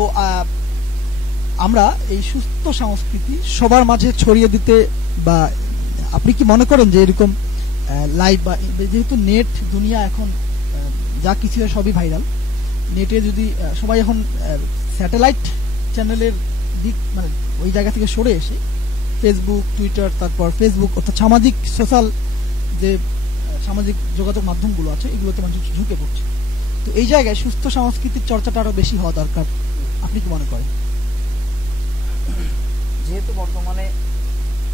আমরা এই সুস্থ সংস্কৃতি সবার মাঝে ছড়িয়ে দিতে, বা আপনি কি মনে করেন যে এরকম লাইভ, বা যেহেতু নেট দুনিয়া এখন যা কিছু সবই ভাইরাল, নেটে যদি সবাই এখন স্যাটেলাইট চ্যানেলের দিক, মানে ওই জায়গা থেকে সরে এসে ফেসবুক, টুইটার, তারপর ফেসবুক অর্থাৎ সোশ্যাল যে সামাজিক যোগাযোগ মাধ্যমগুলো আছে এগুলোতে মানুষ ঝুঁকে পড়ছে। তো এই জায়গায় সুস্থ সংস্কৃতির চর্চাটা আরো বেশি হওয়া দরকার, আপনি কি মনে করেন? যেহেতু বর্তমানে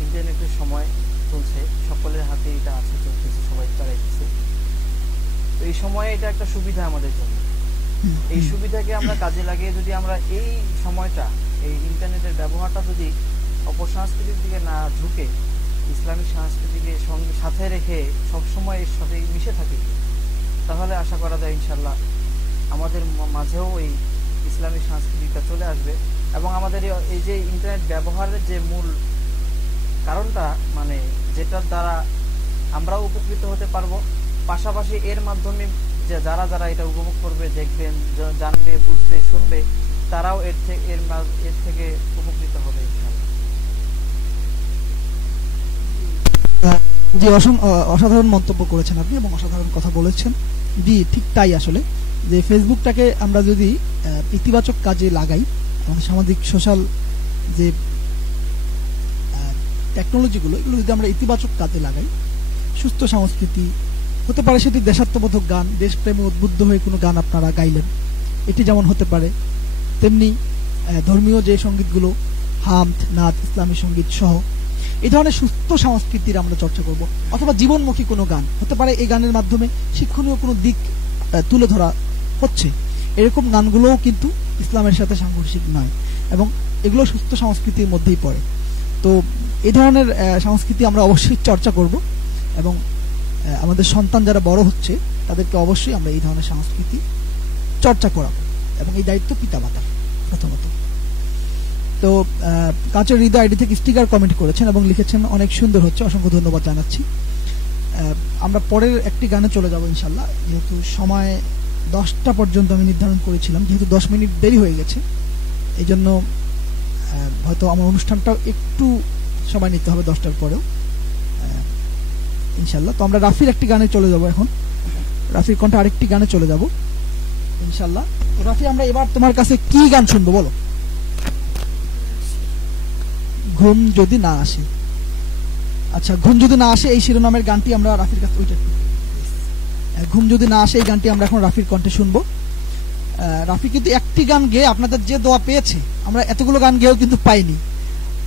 ইন্টারনেটের সময় চলছে, সকলের হাতে এটা আছে, চলতেছে, সবাই চালাইতেছে, তো এই সময়ে এটা একটা সুবিধা আমাদের জন্য। এই সুবিধাকে আমরা কাজে লাগিয়ে যদি আমরা এই সময়টা, এই ইন্টারনেটের ব্যবহারটা যদি অপসংস্কৃতির দিকে না ঝুঁকে ইসলামিক সংস্কৃতিকে সাথে রেখে সবসময় এর সাথে মিশে থাকি, তাহলে আশা করা যায় ইনশাল্লাহ আমাদের মাঝেও এই ইসলামিক সংস্কৃতিটা চলে আসবে। এবং আমাদের এই যে ইন্টারনেট ব্যবহারের যে মূল কারণটা, মানে যেটার দ্বারা আমরাও উপকৃত হতে পারবো, পাশাপাশি এর মাধ্যমে যে যারা যারা এটা উপভোগ করবে, দেখবেন, জানবে, বুঝবে, শুনবে, তারাও এর থেকে উপকৃত হবে ইনশাআল্লাহ। জি, অসাধারণ মন্তব্য করেছেন আপনি এবং অসাধারণ কথা বলেছেন। জি, ঠিক তাই। আসলে যে ফেসবুকটাকে আমরা যদি ইতিবাচক কাজে লাগাই, আমাদের সামাজিক সোশ্যাল যে টেকনোলজিগুলো, এগুলো যদি আমরা ইতিবাচক কাজে লাগাই, সুস্থ সংস্কৃতি হতে পারে সেটি দেশাত্মবোধক গান, দেশপ্রেমে উদ্বুদ্ধ হয়ে কোনো গান আপনারা গাইলেন, এটি যেমন হতে পারে, তেমনি ধর্মীয় যে সঙ্গীতগুলো, হামদ, নাদ, ইসলামী সঙ্গীত সহ এই ধরনের সুস্থ সংস্কৃতির আমরা চর্চা করব। অথবা জীবনমুখী কোনো গান হতে পারে, এই গানের মাধ্যমে শিক্ষণীয় কোনো দিক তুলে ধরা হচ্ছে, এরকম গানগুলোও কিন্তু ইসলামের সাথে সাংঘর্ষিক নয় এবং এগুলো সুস্থ সংস্কৃতির মধ্যেই পড়ে। তো এই ধরনের সংস্কৃতি আমরা অবশ্যই চর্চা করব এবং আমাদের সন্তান যারা বড় হচ্ছে তাদেরকে অবশ্যই আমরা এই ধরনের সংস্কৃতি চর্চা করাবো এবং এই দায়িত্ব পিতামাতার প্রথমত। তো কাঁচের হৃদয় আইডি থেকে স্টিকার কমেন্ট করেছেন এবং লিখেছেন অনেক সুন্দর হচ্ছে, অসংখ্য ধন্যবাদ জানাচ্ছি। আমরা পরের একটি গানে চলে যাব ইনশাল্লাহ, যেহেতু সময় 10টা পর্যন্ত আমি নির্ধারণ করেছিলাম, যেহেতু 10 মিনিট দেরি হয়ে গেছে, এই জন্য হয়তো আমার অনুষ্ঠানটাও একটু সময় নিতে হবে 10টার পরেও ইনশাল্লাহ। তো আমরা রাফির একটি গানে চলে যাব এখন, রাফির কণ্ঠে আরেকটি গানে চলে যাব ইনশাল্লাহ। তো রাফি, আমরা এবার তোমার কাছে কি গান শুনবো বলো? ঘুম যদি না আসে। আচ্ছা, ঘুম যদি না আসে এই শিরোনামের গানটি আমরা রাফির কাছে, ওইটা ঘুম যদি না আসে এই গানটি আমরা এখন রাফির কণ্ঠে শুনবো। রাফি কিন্তু একটি গান গেয়ে আপনাদের যে দোয়া পেয়েছে, আমরা এতগুলো গান গেয়েও কিন্তু পাইনি।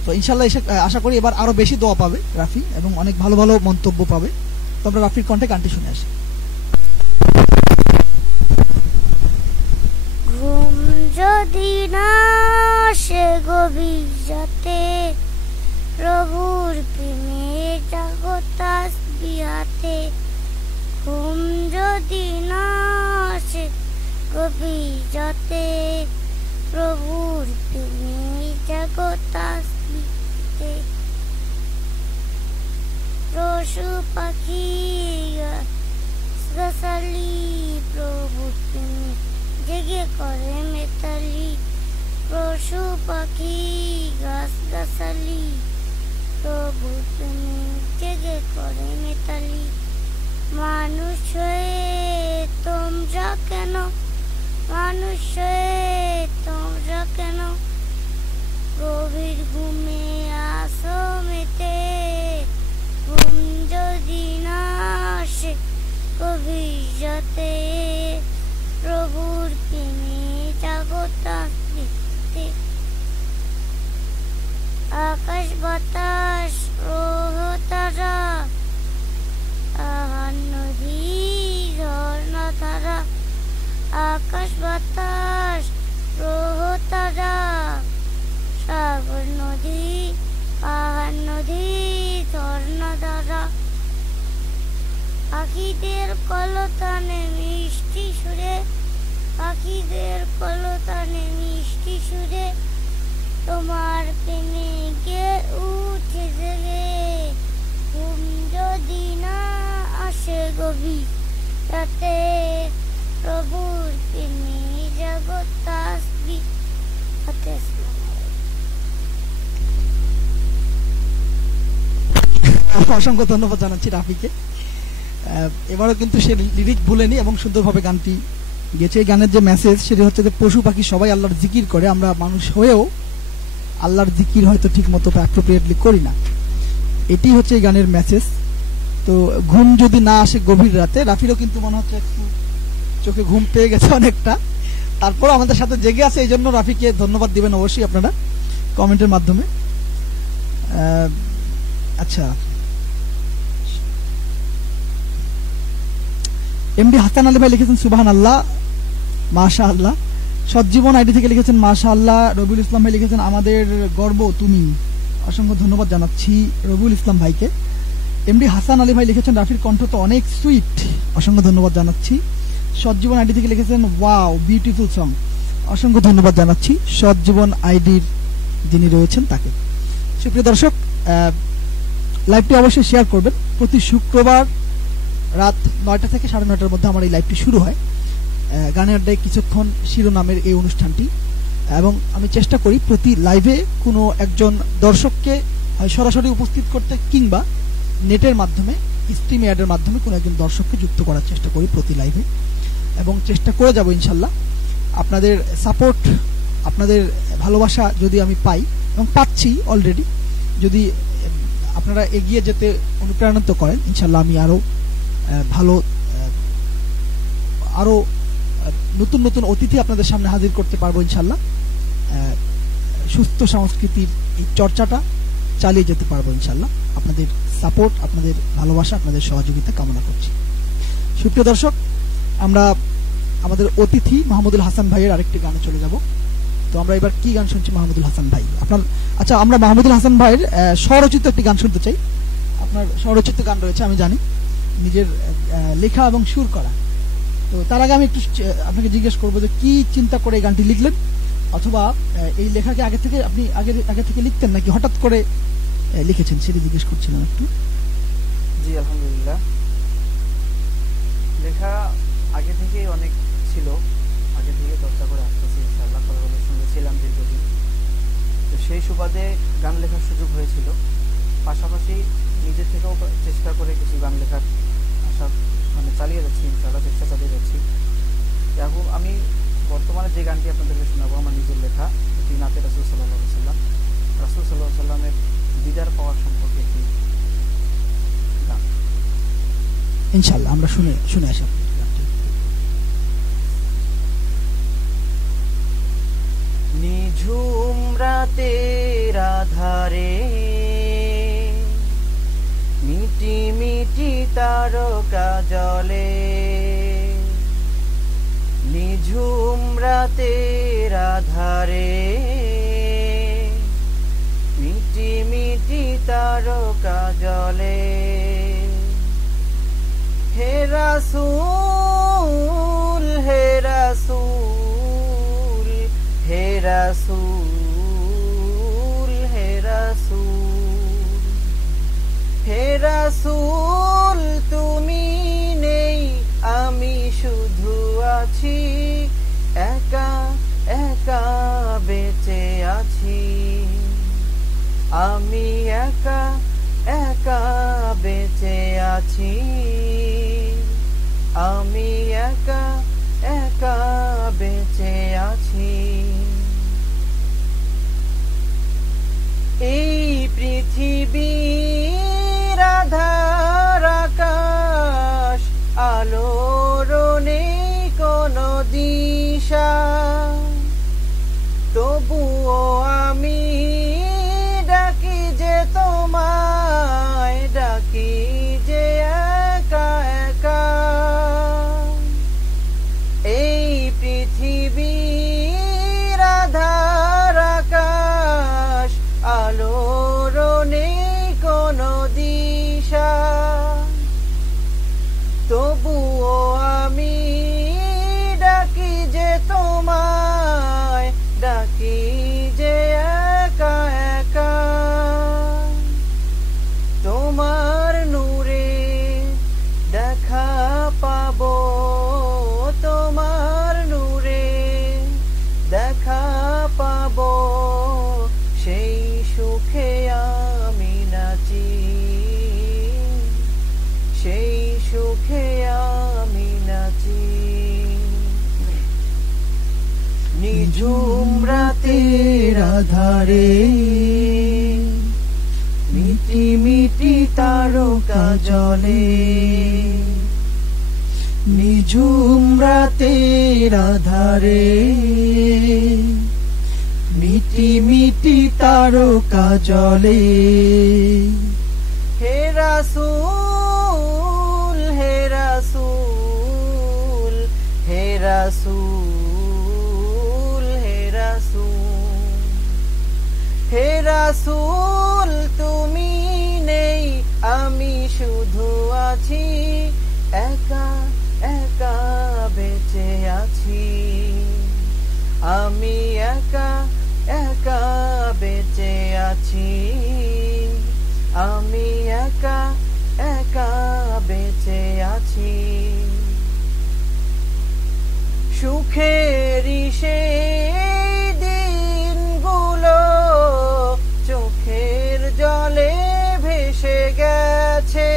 তো ইনশাল্লাহ আশা করি এবার আরো বেশি দোয়া পাবে রাফি এবং অনেক ভালো ভালো মন্তব্য পাবে। তো আমরা রাফির কণ্ঠে গানটি শুনে আসি। ঘুম যদি না আসে গভীর রাতে, প্রভুর প্রেমে জাগো তাসবিহাতে। ঘুম যদি না আসে গভীর রাতে, প্রভুর প্রেমে জাগো তাসবিহাতে। পশু পাখি গাছগাছালি প্রভুর প্রেমে জেগে করে মেতালি। পশু পাখি গাছগাছালি প্রভুর প্রেমে জেগে করে মেতালি। মানুষ হয়ে তোমরা কেন, মানুষ হয়ে তোমরা কেন গভীর ঘুমে আসো মেতে। ঘুম যদি না আসে গভীর রাতে, প্রভুর প্রেমে জাগো তাসবিহাতে। আকাশ বাতাস গ্রহ তারা, আহার নদী ঝর্ণা ধারা। আকাশ বাতাস গ্রহ তারা, সাগর নদী পাহাড় নদী ঝর্ণা ধারা। পাখিদের কলতানে মিষ্টি সুরে, পাখিদের কলতানে মিষ্টি সুরে, তোমার প্রেমে গে উঠে জেগে। ঘুম যদি না আসে গভীর রাতে, প্রভুর প্রেমে জাগো তাসবিহাতে। অসংখ্য ধন্যবাদ জানাচ্ছি রাফিকে। এবারও কিন্তু সে লিরিক ভুলেনি এবং সুন্দরভাবে গানটি গেছে। এই গানের যে মেসেজ সেটি হচ্ছে যে পশু পাখি সবাই আল্লাহর জিকির করে, আমরা মানুষ হয়েও আল্লাহর জিকির হয়তো ঠিক মতো অ্যাপ্রোপ্রিয়েটলি করি না, এটি হচ্ছে এই গানের মেসেজ। তো ঘুম যদি না আসে গভীর রাতে, রাফিরও কিন্তু মনে হচ্ছে একটু চোখে ঘুম পেয়ে গেছে অনেকটা, তারপরও আমাদের সাথে জেগে আছে, এই জন্য রাফিকে ধন্যবাদ দিবেন অবশ্যই আপনারা কমেন্টের মাধ্যমে। আচ্ছা, এমডি হাসান আলী ভাই লিখেছেন সুবহানাল্লাহ, মাশাআল্লাহ। সজ্জীবন আইডি থেকে লিখেছেন মাশাআল্লাহ। রবিউল ইসলাম ভাই লিখেছেন আমাদের গর্ব তুমি, অসংখ্য ধন্যবাদ জানাচ্ছি রবিউল ইসলাম ভাইকে। এমডি হাসান আলী ভাই লিখেছেন রাফির কণ্ঠ তো অনেক সুইট, অসংখ্য ধন্যবাদ জানাচ্ছি। সজ্জীবন আইডি থেকে লিখেছেন ওয়াও বিউটিফুল সং, অসংখ্য ধন্যবাদ জানাচ্ছি সজ্জীবন আইডির যিনি রয়েছেন তাকে। সুপ্রিয় দর্শক, লাইভটি অবশ্যই শেয়ার করবেন। প্রতি শুক্রবার রাত 9টা থেকে 9:30টার মধ্যে আমার এই লাইভটি শুরু হয়, গানের আড্ডায় কিছুক্ষণ শিরোনামের এই অনুষ্ঠানটি, এবং আমি চেষ্টা করি প্রতি লাইভে কোনো একজন দর্শককে সরাসরি উপস্থিত করতে কিংবা নেটের মাধ্যমে স্ট্রিম অ্যাডের মাধ্যমে কোনো একজন দর্শককে যুক্ত করার চেষ্টা করি প্রতি লাইভে। এবং চেষ্টা করে যাব ইনশাল্লাহ। আপনাদের সাপোর্ট, আপনাদের ভালোবাসা যদি আমি পাই এবং পাচ্ছি অলরেডি, যদি আপনারা এগিয়ে যেতে অনুপ্রাণিত করেন, ইনশাল্লাহ আমি ভালো আরো নতুন নতুন অতিথি আপনাদের সামনে হাজির করতে পারবো ইনশাল্লাহ। সুস্থ সংস্কৃতির এই চর্চাটা চালিয়ে যেতে পারবো ইনশাল্লাহ। আপনাদের সাপোর্ট, আপনাদের ভালোবাসা, আপনাদের সহযোগিতা কামনা করছি। সুপ্রিয় দর্শক, আমরা আমাদের অতিথি মাহমুদুল হাসান ভাইয়ের আরেকটি গানে চলে যাব। তো আমরা এবার কি গান শুনছি মাহমুদুল হাসান ভাই আপনার? আচ্ছা, আমরা মাহমুদুল হাসান ভাইয়ের স্বরচিত একটি গান শুনতে চাই। আপনার স্বরচিত গান রয়েছে আমি জানি, নিজের লেখা এবং সুর করা। তো তার আগে আমি একটু আপনাকে জিজ্ঞেস করবো যে কি চিন্তা করে এই গানটি লিখলেন, অথবা এই লেখাকে আগে থেকে লিখতেন নাকি হঠাৎ করে লিখেছেন, সেটা জিজ্ঞেস করছিলাম একটু। জি আলহামদুলিল্লাহ, লেখা আগে থেকেই অনেক ছিল, আগে থেকে চর্চা করে আসতেছি ইনশাআল্লাহ, কথাগুলোর সঙ্গে ছিলাম দীর্ঘদিন। তো সেই সুবাদে গান লেখার সুযোগ হয়েছিল, পাশাপাশি নিজে থেকেও চেষ্টা করে কিছু গান লেখার আশা চালিয়ে যাচ্ছি ইনশাআল্লাহ, চেষ্টা চালিয়ে যাচ্ছি। এখন আমি বর্তমানে যে গানটি আপনাদেরকে শোনাবো আমার নিজের লেখা, এটি নাতে রাসূল সাল্লাল্লাহু আলাইহি ওয়াসাল্লাম, রাসূল সাল্লাল্লাহু আলাইহি ওয়াসাল্লামের দিদার পাওয়ার সম্পর্কে একটি গান। ইনশাআল্লাহ আমরা শুনে আসি। নিঝুম রাতের আধারে মিটি মিটি তারকা জ্বলে, নিঝুম রাতের আধারে মিটি মিটি তারকা জ্বলে। হে রাসূল, হে রাসূল, হে রাসূল, হে রাসূল, হে রাসূল, তুমি নেই আমি শুধু আছি, একা একা বেঁচে আছি, আমি একা একা বেঁচে আছি, আমি একা একা বেঁচে আছি। এই পৃথিবীর আধার আকাশ, আলোর নেই কোনো দিশা, তবুও আমি ডাকি যে তোমায়, ডাকি যে একা একা। এই পৃথিবীর আধার আকাশ, আলোর নেই কোনো দিশা, তবুও আমি ডাকি যে তোমায়, ডাকি যে একা একা। তোমার নূরে দেখা পাবো, তোমার নূরে দেখা পাবো, সেই সুখে আমি নাচি, সেই সুখে আমি নাচি। নিঝুম রাতের আধারে মিটি মিটি তারকা জ্বলে, নিঝুম রাতের আধারে মিটি মিটি তারকা জ্বলে। হে রাসূল, হে রাসূল, হে রাসূল, হে রাসূল, হে রাসূল, তুমি নেই আমি শুধু আছি, একা একা বেঁচে আছি, আমি একা একা বেঁচে আছি, আমি একা একা বেঁচে আছি। সুখেরই সেই দিনগুলো চোখের জলে ভেসে গেছে,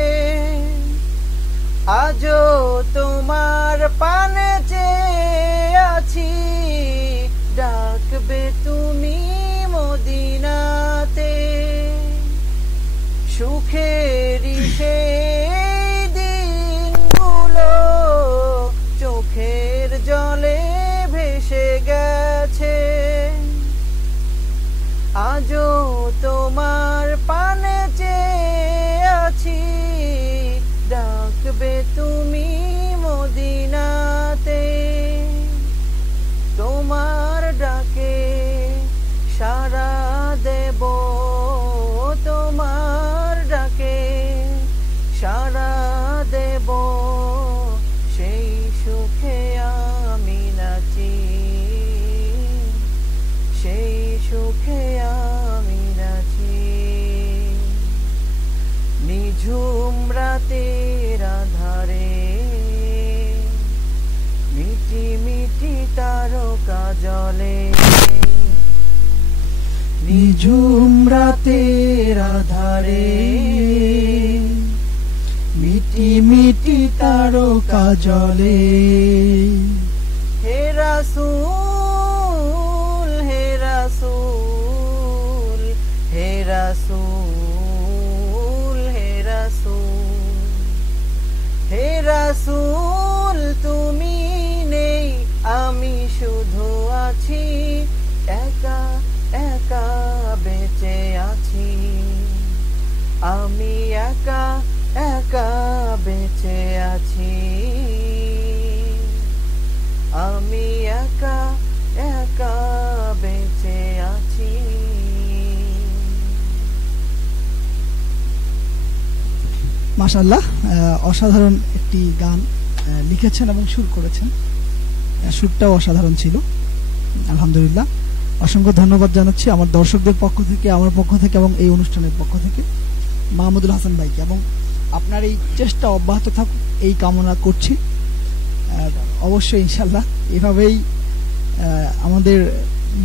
আজও তোমার পানে চেয়ে আছি, ডাকবে তুমি মদিনাতে। সুখেরই সেই দিনগুলো চোখের জলে ভেসে গেছে, আজও তোমার পানে চেয়ে আছি, ডাকবে তুমি মদিনাতে। তোমার ডাকে সাড়া দেব, তোমার ডাকে সাড়া দেব, সেই সুখে আমি নাচি, সেই সুখে আমি নাচি। নিঝুম রাতের আধারে মিটি মিটি তারকা জলে, নিঝুম রাতের আধারে মিটি মিটি তারকা জলে। হে রাসূল, হে রাসূল, হে রাসূল, হে রাসূল, হে রাসূল, তুমি নেই আমি শুধু আছি, একা একা বেঁচে আছি, আমি একা একা বেঁচে আছি, আমি একা একা বেঁচে আছি। মাশাআল্লাহ, অসাধারণ একটি গান লিখেছেন এবং সুর করেছেন। সুরটাও অসাধারণ ছিল, আলহামদুলিল্লাহ। অসংখ্য ধন্যবাদ জানাচ্ছি আমার দর্শকদের পক্ষ থেকে, আমার পক্ষ থেকে এবং এই অনুষ্ঠানের পক্ষ থেকে মাহমুদুল হাসান ভাইকে, এবং আপনার এই চেষ্টা অব্যাহত থাকুক এই কামনা করছি। অবশ্যই ইনশাল্লাহ এভাবেই আমাদের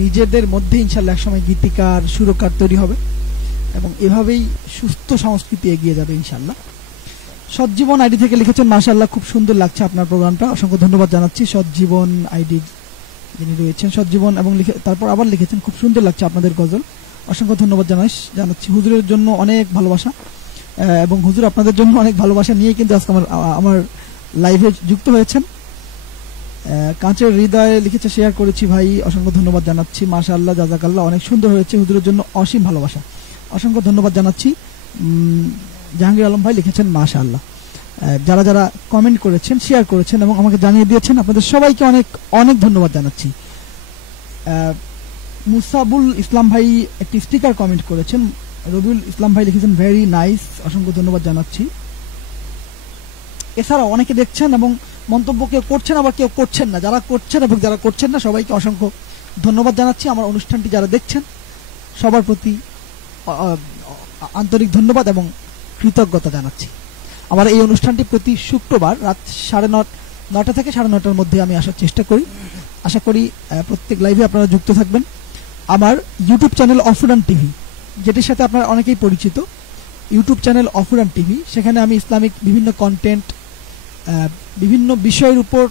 নিজেদের মধ্যে ইনশাল্লাহ একসময় গীতিকার সুরকার তৈরি হবে এবং এভাবেই সুস্থ সংস্কৃতি এগিয়ে যাবে ইনশাল্লাহ। সৎজীবন আইডি থেকে লিখেছেন, মাশাআল্লাহ খুব সুন্দর লাগছে আপনার প্রোগ্রামটা, অসংখ্য ধন্যবাদ জানাচ্ছি। সৎজীবন আইডি যিনি রয়েছেন সৎজীবন, এবং তারপর আবার লিখেছেন খুব সুন্দর লাগছে আপনাদের গজল, অসংখ্য ধন্যবাদ জানাচ্ছি। হুজুরের জন্য অনেক ভালোবাসা, এবং হুজুর আপনাদের জন্য অনেক ভালোবাসা নিয়ে কিন্তু আজকে আমার লাইভে যুক্ত হয়েছেন। কাঁচের হৃদয়ে লিখেছে, শেয়ার করেছি ভাই, অসংখ্য ধন্যবাদ জানাচ্ছি। মাশাআল্লাহ, জাযাকাল্লাহ, অনেক সুন্দর হয়েছে, হুজুরের জন্য অসীম ভালোবাসা, অসংখ্য ধন্যবাদ জানাচ্ছি। জাহাঙ্গীর আলম ভাই লিখেছেন মাশাআল্লাহ। যারা যারা কমেন্ট করেছেন, শেয়ার করেছেন এবং আমাকে জানিয়ে দিয়েছেন, আপনাদের সবাইকে অনেক অনেক ধন্যবাদ জানাচ্ছি। মুসাবুল ইসলাম ভাই একটি স্টিকার কমেন্ট করেছেন, রবিউল ইসলাম ভাই লিখেছেন ভেরি নাইস, অসংখ্য ধন্যবাদ জানাচ্ছি। এছাড়াও অনেকে দেখছেন এবং মন্তব্য কেউ করছেন, আবার কেউ করছেন না। যারা করছেন এবং যারা করছেন না সবাইকে অসংখ্য ধন্যবাদ জানাচ্ছি। আমার অনুষ্ঠানটি যারা দেখছেন সবার প্রতি আন্তরিক ধন্যবাদ এবং কৃতজ্ঞতা জানাচ্ছি। আমার এই অনুষ্ঠানটি প্রতি শুক্রবার রাত 9:30 থেকে 9:30টার মধ্যে আমি আসার চেষ্টা করি। আশা করি প্রত্যেক লাইভে আপনারা যুক্ত থাকবেন। আমার ইউটিউব চ্যানেল অফুরান টিভি, যেটির সাথে আপনারা অনেকেই পরিচিত, ইউটিউব চ্যানেল অফুরান টিভি, সেখানে আমি ইসলামিক বিভিন্ন কন্টেন্ট, বিভিন্ন বিষয়ের উপর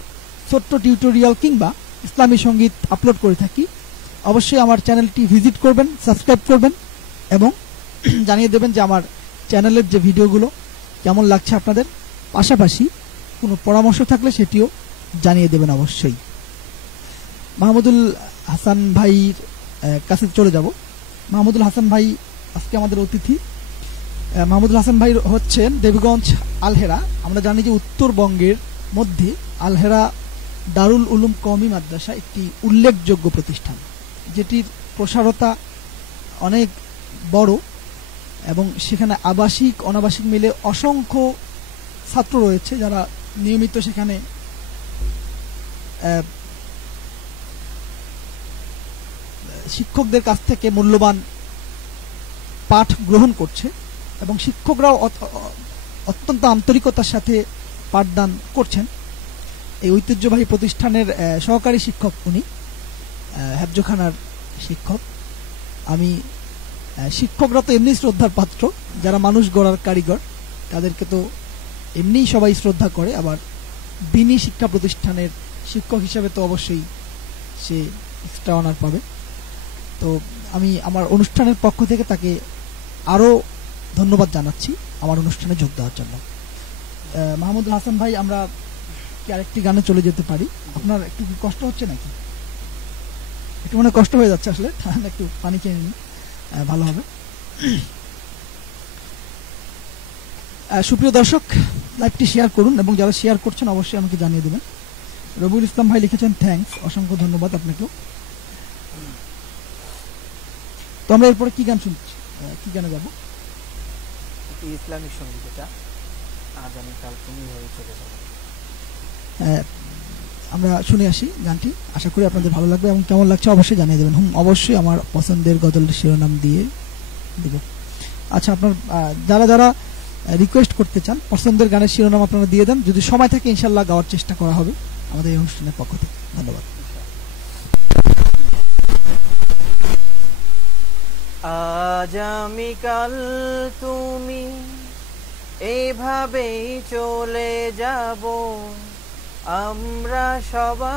ছোট্ট টিউটোরিয়াল কিংবা ইসলামী সঙ্গীত আপলোড করে থাকি। অবশ্যই আমার চ্যানেলটি ভিজিট করবেন, সাবস্ক্রাইব করবেন এবং জানিয়ে দেবেন যে আমার চ্যানেলের যে ভিডিওগুলো কেমন লাগছে আপনাদের। পাশাপাশি কোনো পরামর্শ থাকলে সেটিও জানিয়ে দেবেন অবশ্যই। মাহমুদুল হাসান ভাইয়ের কাছে চলে যাব। মাহমুদুল হাসান ভাই আজকে আমাদের অতিথি। মাহমুদুল হাসান ভাই হচ্ছেন দেবীগঞ্জ আলহেরা। আমরা জানি যে উত্তরবঙ্গের মধ্যে আলহেরা দারুল উলুম কওমি মাদ্রাসা একটি উল্লেখযোগ্য প্রতিষ্ঠান, যেটির প্রসারতা অনেক বড় এবং সেখানে আবাসিক অনাবাসিক মিলে অসংখ্য ছাত্র রয়েছে যারা নিয়মিত সেখানে শিক্ষকদের কাছ থেকে মূল্যবান পাঠ গ্রহণ করছে এবং শিক্ষকরাও অত্যন্ত আন্তরিকতার সাথে পাঠদান করছেন। এই ঐতিহ্যবাহী প্রতিষ্ঠানের সহকারী শিক্ষক উনি, হেফজখানার শিক্ষক। আমি শিক্ষকরা তো এমনি শ্রদ্ধার পাত্র, যারা মানুষ গড়ার কারিগর তাদেরকে তো এমনিই সবাই শ্রদ্ধা করে, আবার বিনি শিক্ষা প্রতিষ্ঠানের শিক্ষক হিসেবে তো অবশ্যই সে এক্সট্রা অনার পাবে। তো আমি আমার অনুষ্ঠানের পক্ষ থেকে তাকে আরও ধন্যবাদ জানাচ্ছি আমার অনুষ্ঠানে যোগ দেওয়ার জন্য। মাহমুদুল হাসান ভাই, আমরা কি আরেকটি গানে চলে যেতে পারি? আপনার একটু কি কষ্ট হচ্ছে নাকি? একটু মনে কষ্ট হয়ে যাচ্ছে আসলে, একটু পানি খেয়ে নিন, ভালো হবে। সুপ্রিয় দর্শক, লাইভটি শেয়ার করুন এবং যারা শেয়ার করছেন অবশ্যই আমাকে জানিয়ে দেবেন। রবিউল ইসলাম ভাই লিখেছেন থ্যাঙ্কস, অসংখ্য ধন্যবাদ আপনাকেও। তো আমরা এরপরে কি গান শুনছি, কি গানে যাব? ইসলামিক সঙ্গীত, এটা আজ আমি কাল তুমি হয়ে চলে যাব। আমরা শুনে আসি গানটি, আশা করি আপনাদের ভালো লাগবে এবং কেমন লাগছে অবশ্যই জানিয়ে দেবেন। অবশ্যই আমার পছন্দের গজলের শিরোনাম দিয়ে দেব। আচ্ছা, আপনার যারা যারা রিকোয়েস্ট করতে চান পছন্দের গানের শিরোনাম আপনারা দিয়ে দেন, যদি সময় থাকে ইনশাল্লাহ গাওয়ার চেষ্টা করা হবে আমাদের এই অনুষ্ঠানের পক্ষ থেকে। ধন্যবাদ। আজ আমি কাল তুমি এভাবেই চলে যাব, আমরা সবাই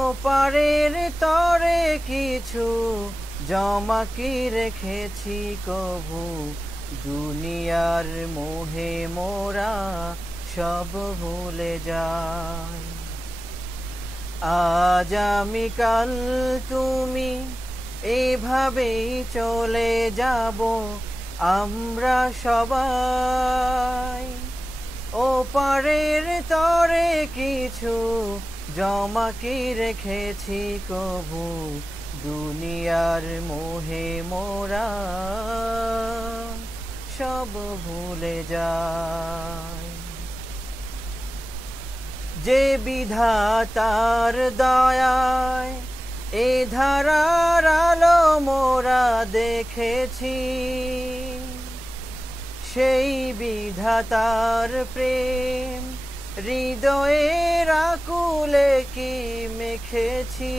ওপারের তরে কিছু জমা কি রেখেছি কবু, দুনিয়ার মোহে মোরা সব ভুলে যাই। আজ আমি কাল তুমি এভাবেই চলে যাব, আমরা সবাই ওপারের তরে কিছু জমা কি রেখেছি কবু, দুনিয়ার মোহে মোরা সব ভুলে যায়। যে বিধাতার দয়ায় এ ধারার আলো মোরা দেখেছি, সেই বিধাতার প্রেম হৃদয়ের আকুলে কি মেখেছি।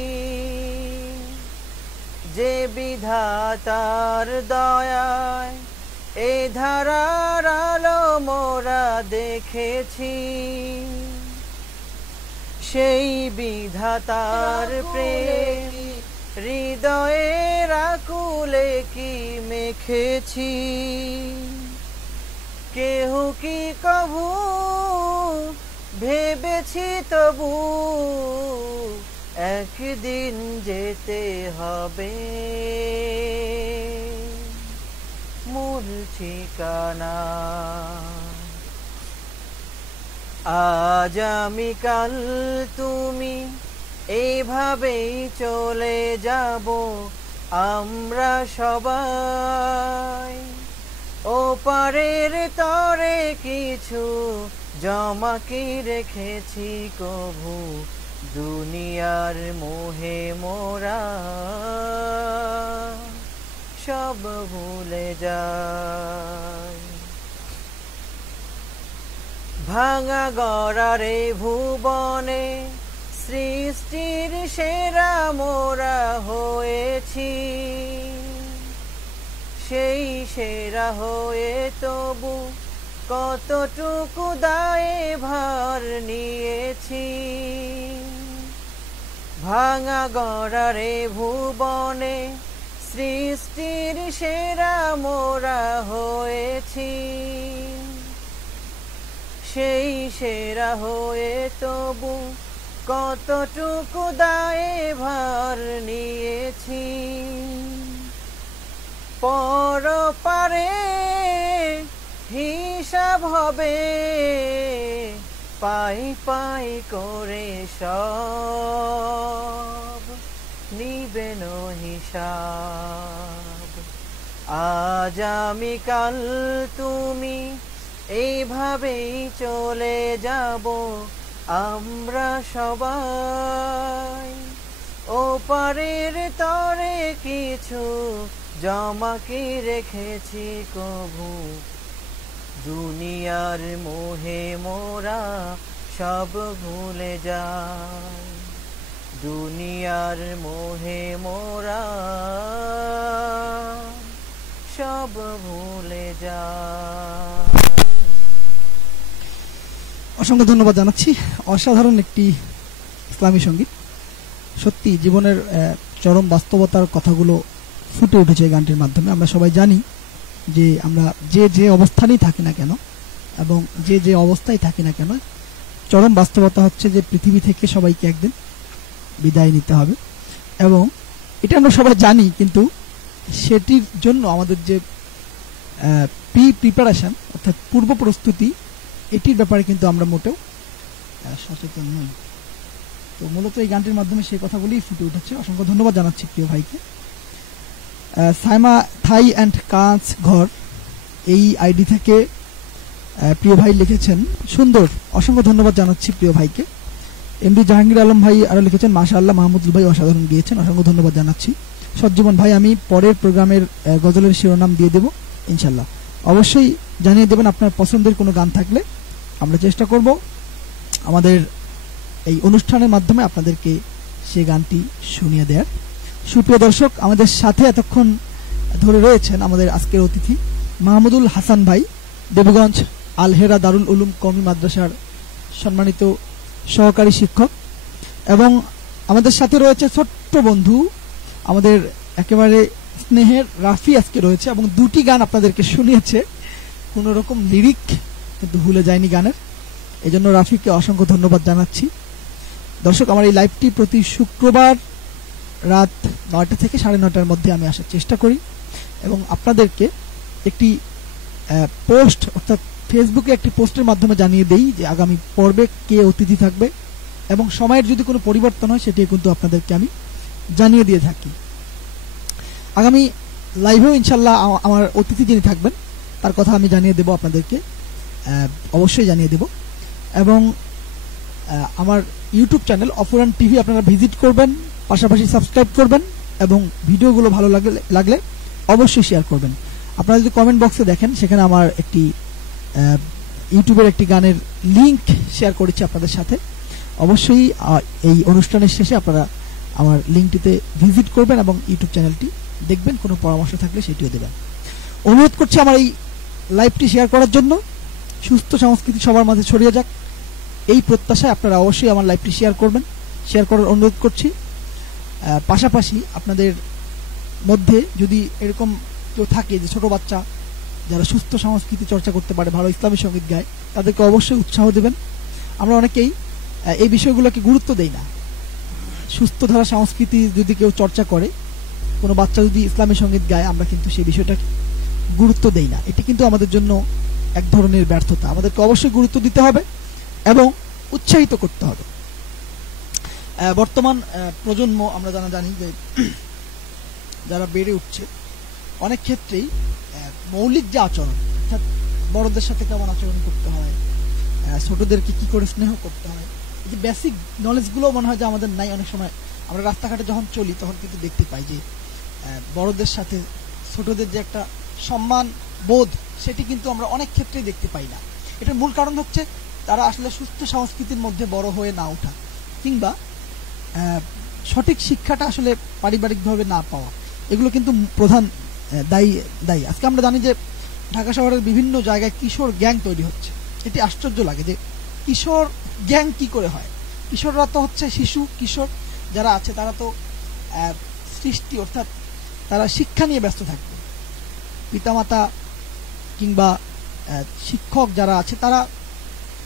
যে বিধাতার দয়ায় এ ধারার আলো মোরা দেখেছি, সেই বিধাতার প্রেম হৃদয়ের আকুলে কি মেখেছি। কেহ কি কভু ভেবেছি তবু একদিন যেতে হবে মূল ঠিকানা। আজ আমি কাল তুমি এইভাবেই চলে যাব, আমরা সবাই ওপারের তরে কিছু জমা কি রেখেছি কভু, দুনিয়ার মোহে মোরা সব ভুলে যায়। ভাঙা গড়ারে ভুবনে সৃষ্টির সেরা মোরা হয়েছি, সেই সেরা হয়ে তবু কতটুকু দায়ে ভার নিয়েছি। ভাঙা গড়ারে ভুবনে সৃষ্টির সেরা মোরা হয়েছি, সেই সেরা হয়ে তবু কতটুকু দায়ে ভার নিয়েছি। পরপারে হিসাব হবে পাই পাই করে সব নিবেন হিসাব। আজ আমি কাল তুমি এইভাবেই চলে যাব, আমরা সবাই ওপারের তরে কিছু জমা কি রেখেছি কভু, দুনিয়ার মোহে মোরা সব ভুলে যায়। দুনিয়ার মোহে মোরা সব সব ভুলে যায়। অসংখ্য ধন্যবাদ জানাচ্ছি। অসাধারণ একটি ইসলামী সঙ্গীত। সত্যি জীবনের চরম বাস্তবতার কথাগুলো ফুটে উঠেছে এই গানটির মাধ্যমে। আমরা সবাই জানি যে আমরা যে অবস্থানেই থাকি না কেন এবং যে অবস্থায় থাকি না কেন, চরম বাস্তবতা হচ্ছে যে পৃথিবী থেকে সবাইকে একদিন বিদায় নিতে হবে। এবং এটা আমরা সবাই জানি, কিন্তু সেটির জন্য আমাদের যে প্রিপারেশন অর্থাৎ পূর্ব প্রস্তুতি, এটির ব্যাপারে কিন্তু আমরা মোটেও সচেতন নই। তো মূলত এই গানটির মাধ্যমে সেই কথাগুলি ফুটে উঠেছে। অসংখ্য ধন্যবাদ জানাচ্ছি প্রিয় ভাইকে। সাইমা থাই অ্যান্ড কাঁচ ঘর এই আইডি থেকে প্রিয় ভাই লিখেছেন সুন্দর। অসংখ্য ধন্যবাদ জানাচ্ছি প্রিয় ভাইকে। এমডি জাহাঙ্গীর আলম ভাই আরো লিখেছেন মাশাআল্লাহ মাহমুদুল ভাই অসাধারণ গিয়েছেন, অসংখ্য ধন্যবাদ জানাচ্ছি। সজ্জীবন ভাই আমি পরের প্রোগ্রামের গজলের শিরোনাম দিয়ে দেব ইনশাল্লাহ, অবশ্যই জানিয়ে দেবেন আপনার পছন্দের কোনো গান থাকলে। আমরা চেষ্টা করব আমাদের এই অনুষ্ঠানের মাধ্যমে আপনাদেরকে সেই গানটি শুনিয়ে দেওয়ার। সুপ্রিয় দর্শক, আমাদের সাথে এতক্ষণ ধরে রয়েছেন আমাদের আজকের অতিথি মাহমুদুল হাসান ভাই, দেবগঞ্জ আলহেরা দারুল উলুম কওমি মাদ্রাসার সম্মানিত সহকারী শিক্ষক। এবং আমাদের সাথে রয়েছে ছোট্ট বন্ধু আমাদের একেবারে স্নেহের রাফি আজকে রয়েছে, এবং দুটি গান আপনাদেরকে শুনিয়েছে, কোন রকম লিরিক কিন্তু ভুলে যায়নি গানের। এজন্য রাফিকে অসংখ্য ধন্যবাদ জানাচ্ছি। দর্শক, আমার এই লাইভটি প্রতি শুক্রবার রাত 9টা থেকে 9:30টার মধ্যে আমি আসার চেষ্টা করি এবং আপনাদেরকে একটি পোস্ট অর্থাৎ ফেসবুকে একটি পোস্টের মাধ্যমে জানিয়ে দেই যে আগামী পর্বে কে অতিথি থাকবে, এবং সময়ের যদি কোনো পরিবর্তন হয় সেটি কিন্তু আপনাদেরকে আমি জানিয়ে দিয়ে থাকি। আগামী লাইভেও ইনশাল্লাহ আমার অতিথি যিনি থাকবেন তার কথা আমি জানিয়ে দেব আপনাদেরকে, অবশ্যই জানিয়ে দেব। এবং আমার ইউটিউব চ্যানেল অফুরান টিভি আপনারা ভিজিট করবেন, পাশাপাশি সাবস্ক্রাইব করবেন এবং ভিডিওগুলো ভালো লাগলে অবশ্যই শেয়ার করবেন। আপনারা যদি কমেন্ট বক্সে দেখেন সেখানে আমার একটি ইউটিউবের একটি গানের লিংক শেয়ার করেছি আপনাদের সাথে। অবশ্যই এই অনুষ্ঠানের শেষে আপনারা আমার লিংকটিতে ভিজিট করবেন এবং ইউটিউব চ্যানেলটি দেখবেন, কোনো পরামর্শ থাকলে সেটিও দেবেন। অনুরোধ করছি আমার এই লাইভটি শেয়ার করার জন্য। সুস্থ সংস্কৃতি সবার মাঝে ছড়িয়ে যাক, এই প্রত্যাশায় আপনারা অবশ্যই আমার লাইভটি শেয়ার করবেন, শেয়ার করার অনুরোধ করছি। পাশাপাশি আপনাদের মধ্যে যদি এরকম কেউ থাকে যে ছোট বাচ্চা যারা সুস্থ সংস্কৃতি চর্চা করতে পারে, ভালো ইসলামী সঙ্গীত গায়, তাদেরকে অবশ্যই উৎসাহ দেবেন। আমরা অনেকেই এই বিষয়গুলোকে গুরুত্ব দেই না। সুস্থ ধারা সংস্কৃতি যদি কেউ চর্চা করে, কোনো বাচ্চা যদি ইসলামী সঙ্গীত গায়, আমরা কিন্তু সেই বিষয়টা গুরুত্ব দেই না। এটি কিন্তু আমাদের জন্য এক ধরনের ব্যর্থতা। আমাদেরকে অবশ্যই গুরুত্ব দিতে হবে এবং উৎসাহিত করতে হবে। বর্তমান প্রজন্ম আমরা জানি যে যারা বেড়ে উঠছে, অনেক ক্ষেত্রেই মৌলিক যে আচরণ অর্থাৎ বড়দের সাথে কেমন আচরণ করতে হয়, ছোটদেরকে কি করে স্নেহ করতে হয়, এই যে বেসিক নলেজগুলো মনে হয় যে আমাদের নাই। অনেক সময় আমরা রাস্তাঘাটে যখন চলি তখন কিন্তু দেখতে পাই যে বড়দের সাথে ছোটদের যে একটা সম্মান বোধ, সেটি কিন্তু আমরা অনেক ক্ষেত্রেই দেখতে পাই না। এটার মূল কারণ হচ্ছে তারা আসলে সুস্থ সংস্কৃতির মধ্যে বড় হয়ে না ওঠা, কিংবা সঠিক শিক্ষাটা আসলে পারিবারিকভাবে না পাওয়া। এগুলো কিন্তু প্রধান দায়ী। আজকে আমরা জানি যে ঢাকা শহরের বিভিন্ন জায়গায় কিশোর গ্যাং তৈরি হচ্ছে। এটি আশ্চর্য লাগে যে কিশোর গ্যাং কি করে হয়। কিশোররা তো হচ্ছে শিশু, কিশোর যারা আছে তারা তো সৃষ্টি অর্থাৎ তারা শিক্ষা নিয়ে ব্যস্ত থাকবে। পিতামাতা কিংবা শিক্ষক যারা আছে তারা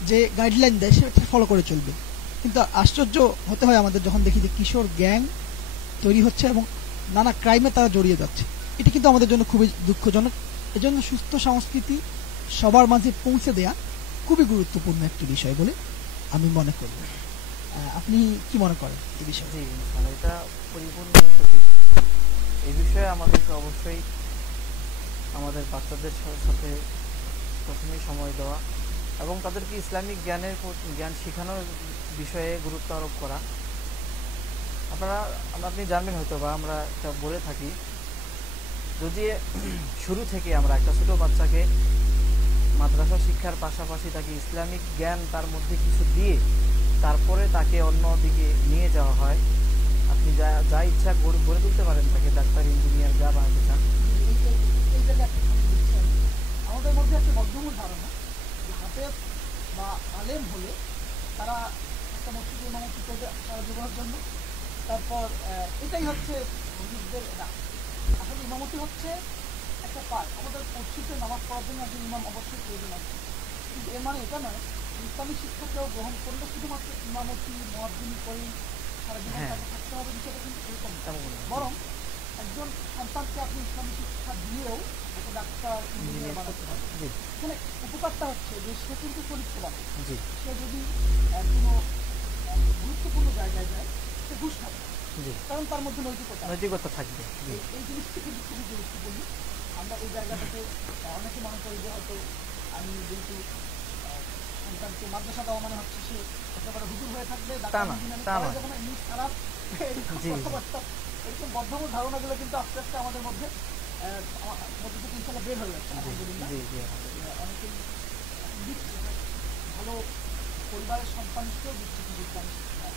যে গাইডলাইন দেয় সেটা ফলো করে চলবে। কিন্তু আশ্চর্য হতে হয় আমাদের যখন দেখি যে কিশোর গ্যাং তৈরি হচ্ছে এবং নানা ক্রাইমে তারা জড়িয়ে যাচ্ছে। এটি কিন্তু আমাদের জন্য খুবই দুঃখজনক। এজন্য সুস্থ সংস্কৃতি সবার মাঝে পৌঁছে দেয়া খুবই গুরুত্বপূর্ণ একটি বিষয় বলে আমি মনে করি। আপনি কি মনে করেন এই বিষয়ে? জি, এটা পরিপূর্ণ সঠিক। এই বিষয়ে আমাদেরকে অবশ্যই আমাদের বাচ্চাদের সাথে প্রথমেই সময় দেওয়া এবং তাদেরকে ইসলামিক জ্ঞান শেখানোর বিষয়ে গুরুত্ব আরোপ করা। আপনি জানবেন হয়তো বা আমরা এটা বলে থাকি, যদি শুরু থেকে আমরা একটা ছোট বাচ্চাকে মাদ্রাসা শিক্ষার পাশাপাশি তাকে ইসলামিক জ্ঞান তার মধ্যে কিছু দিয়ে তারপরে তাকে অন্য দিকে নিয়ে যাওয়া হয়, আপনি যা ইচ্ছা গড়ে তুলতে পারেন, তাকে ডাক্তার, ইঞ্জিনিয়ার যা বানাতে চান। তারপর এটাই হচ্ছে হুজুরদের রাগ। আসলে ইমামতি হচ্ছে একটা পার্ট। আমাদের মসজিদে নামাজ পড়ার জন্য একজন ইমাম অবশ্যই প্রয়োজন আছে, কিন্তু এর মানে এটা নয় ইসলামী শিক্ষা কেউ গ্রহণ করলে শুধুমাত্র ইমামতি মুয়াজ্জিন করে সারা জীবন হ্যাঁ। তাকে থাকতে হবে, বিষয়টা কিন্তু এরকম না। তেমন না। বরং একজন সন্তানকে আপনি ইসলামী শিক্ষা দিয়েও একটা ডাক্তার ইঞ্জিনিয়ার বানাতে হবে। জি এখানে উপকারটা হচ্ছে যে সে কিন্তু চরিত্রবান। জি সে যদি কোনো গুরুত্বপূর্ণ জায়গায় যায় সে ঘুষ খাবে না, জি কারণ তার মধ্যে নৈতিকতা আছে। নৈতিকতা থাকবে। জি এই জিনিসটি কিন্তু খুবই গুরুত্বপূর্ণ। আমরা এই জায়গাটাতে অনেকে মনে করি যে হয়তো আমি যেহেতু সন্তানকে মাদ্রাসা দেওয়া মানে হচ্ছে সে একেবারে হুজুর হয়ে থাকবে, তা না, তা না। যখন এমনি খারাপ এরকম জি, জি। কথাবার্তা, এরকম বদ্ধমূল ধারণাগুলো কিন্তু আস্তে আস্তে আমাদের মধ্যে মধ্যে থেকে ইনশাল্লাহ বের হয়ে যাচ্ছে, আলহামদুলিল্লাহ। জি জি অনেকেই দিচ্ছে, ভালো পরিবারের সন্তান হিসেবেও দিচ্ছে কিন্তু ইসলামী শিক্ষা।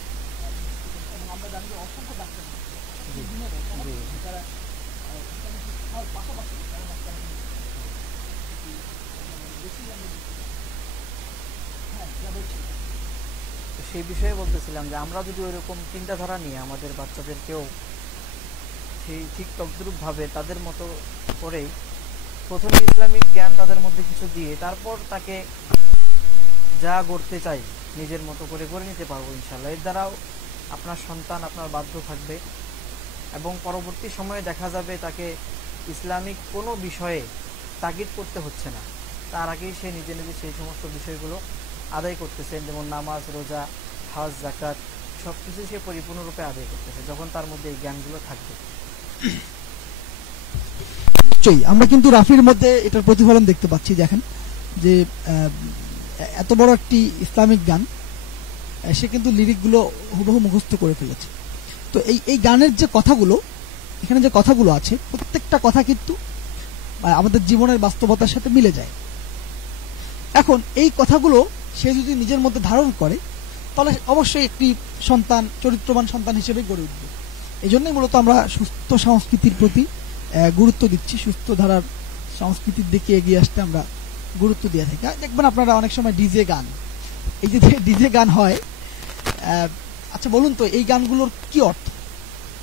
এবং আমরা জানি যে অসংখ্য ডাক্তার জি, দিনে রয়েছে জি। যারা ইসলামী শিক্ষার পাশাপাশি তারা ডাক্তার বেশি আমি হ্যাঁ যা বলছি। তো সেই বিষয়ে বলতেছিলাম যে আমরা যদি ওইরকম চিন্তাধারা নিয়ে আমাদের বাচ্চাদেরকেও সেই ঠিক তদ্রূপভাবে তাদের মতো করেই প্রথমে ইসলামিক জ্ঞান তাদের মধ্যে কিছু দিয়ে তারপর তাকে যা করতে চাই নিজের মতো করে নিতে পারবো ইনশাল্লাহ। এর দ্বারাও আপনার সন্তান আপনার বাধ্য থাকবে এবং পরবর্তী সময়ে দেখা যাবে তাকে ইসলামিক কোনো বিষয়ে তাগিদ করতে হচ্ছে না, তার আগেই সে নিজে নিজে সেই সমস্ত বিষয়গুলো আদায় করতেছেন, যেমন নামাজ, রোজা, হজ, যাকাত সব কিছু সে পরিপূর্ণরূপে আদায় করতেছে যখন তার মধ্যে এই জ্ঞানগুলো থাকবে। নিশ্চয়ই আমরা কিন্তু রাফির মধ্যে এটার প্রতিফলন দেখতে পাচ্ছি। দেখেন যে এত বড় একটি ইসলামিক গান, সে কিন্তু লিরিকগুলো হুবহু মুখস্থ করে ফেলেছে। তো এই গানের যে কথাগুলো, এখানে যে কথাগুলো আছে প্রত্যেকটা কথা কিন্তু আমাদের জীবনের বাস্তবতার সাথে মিলে যায়। এখন এই কথাগুলো সে যদি নিজের মধ্যে ধারণ করে তাহলে অবশ্যই একটি সন্তান চরিত্রবান সন্তান হিসেবে গড়ে উঠবে। এই জন্যই মূলত আমরা সুস্থ সংস্কৃতির প্রতি গুরুত্ব দিচ্ছি, সুস্থ ধারার সংস্কৃতির দিকে এগিয়ে আসতে আমরা গুরুত্ব দিয়ে থাকি। দেখবেন আপনারা অনেক সময় ডিজে গান, এই যে ডিজে গান হয়, আচ্ছা বলুন তো এই গানগুলোর কি অর্থ,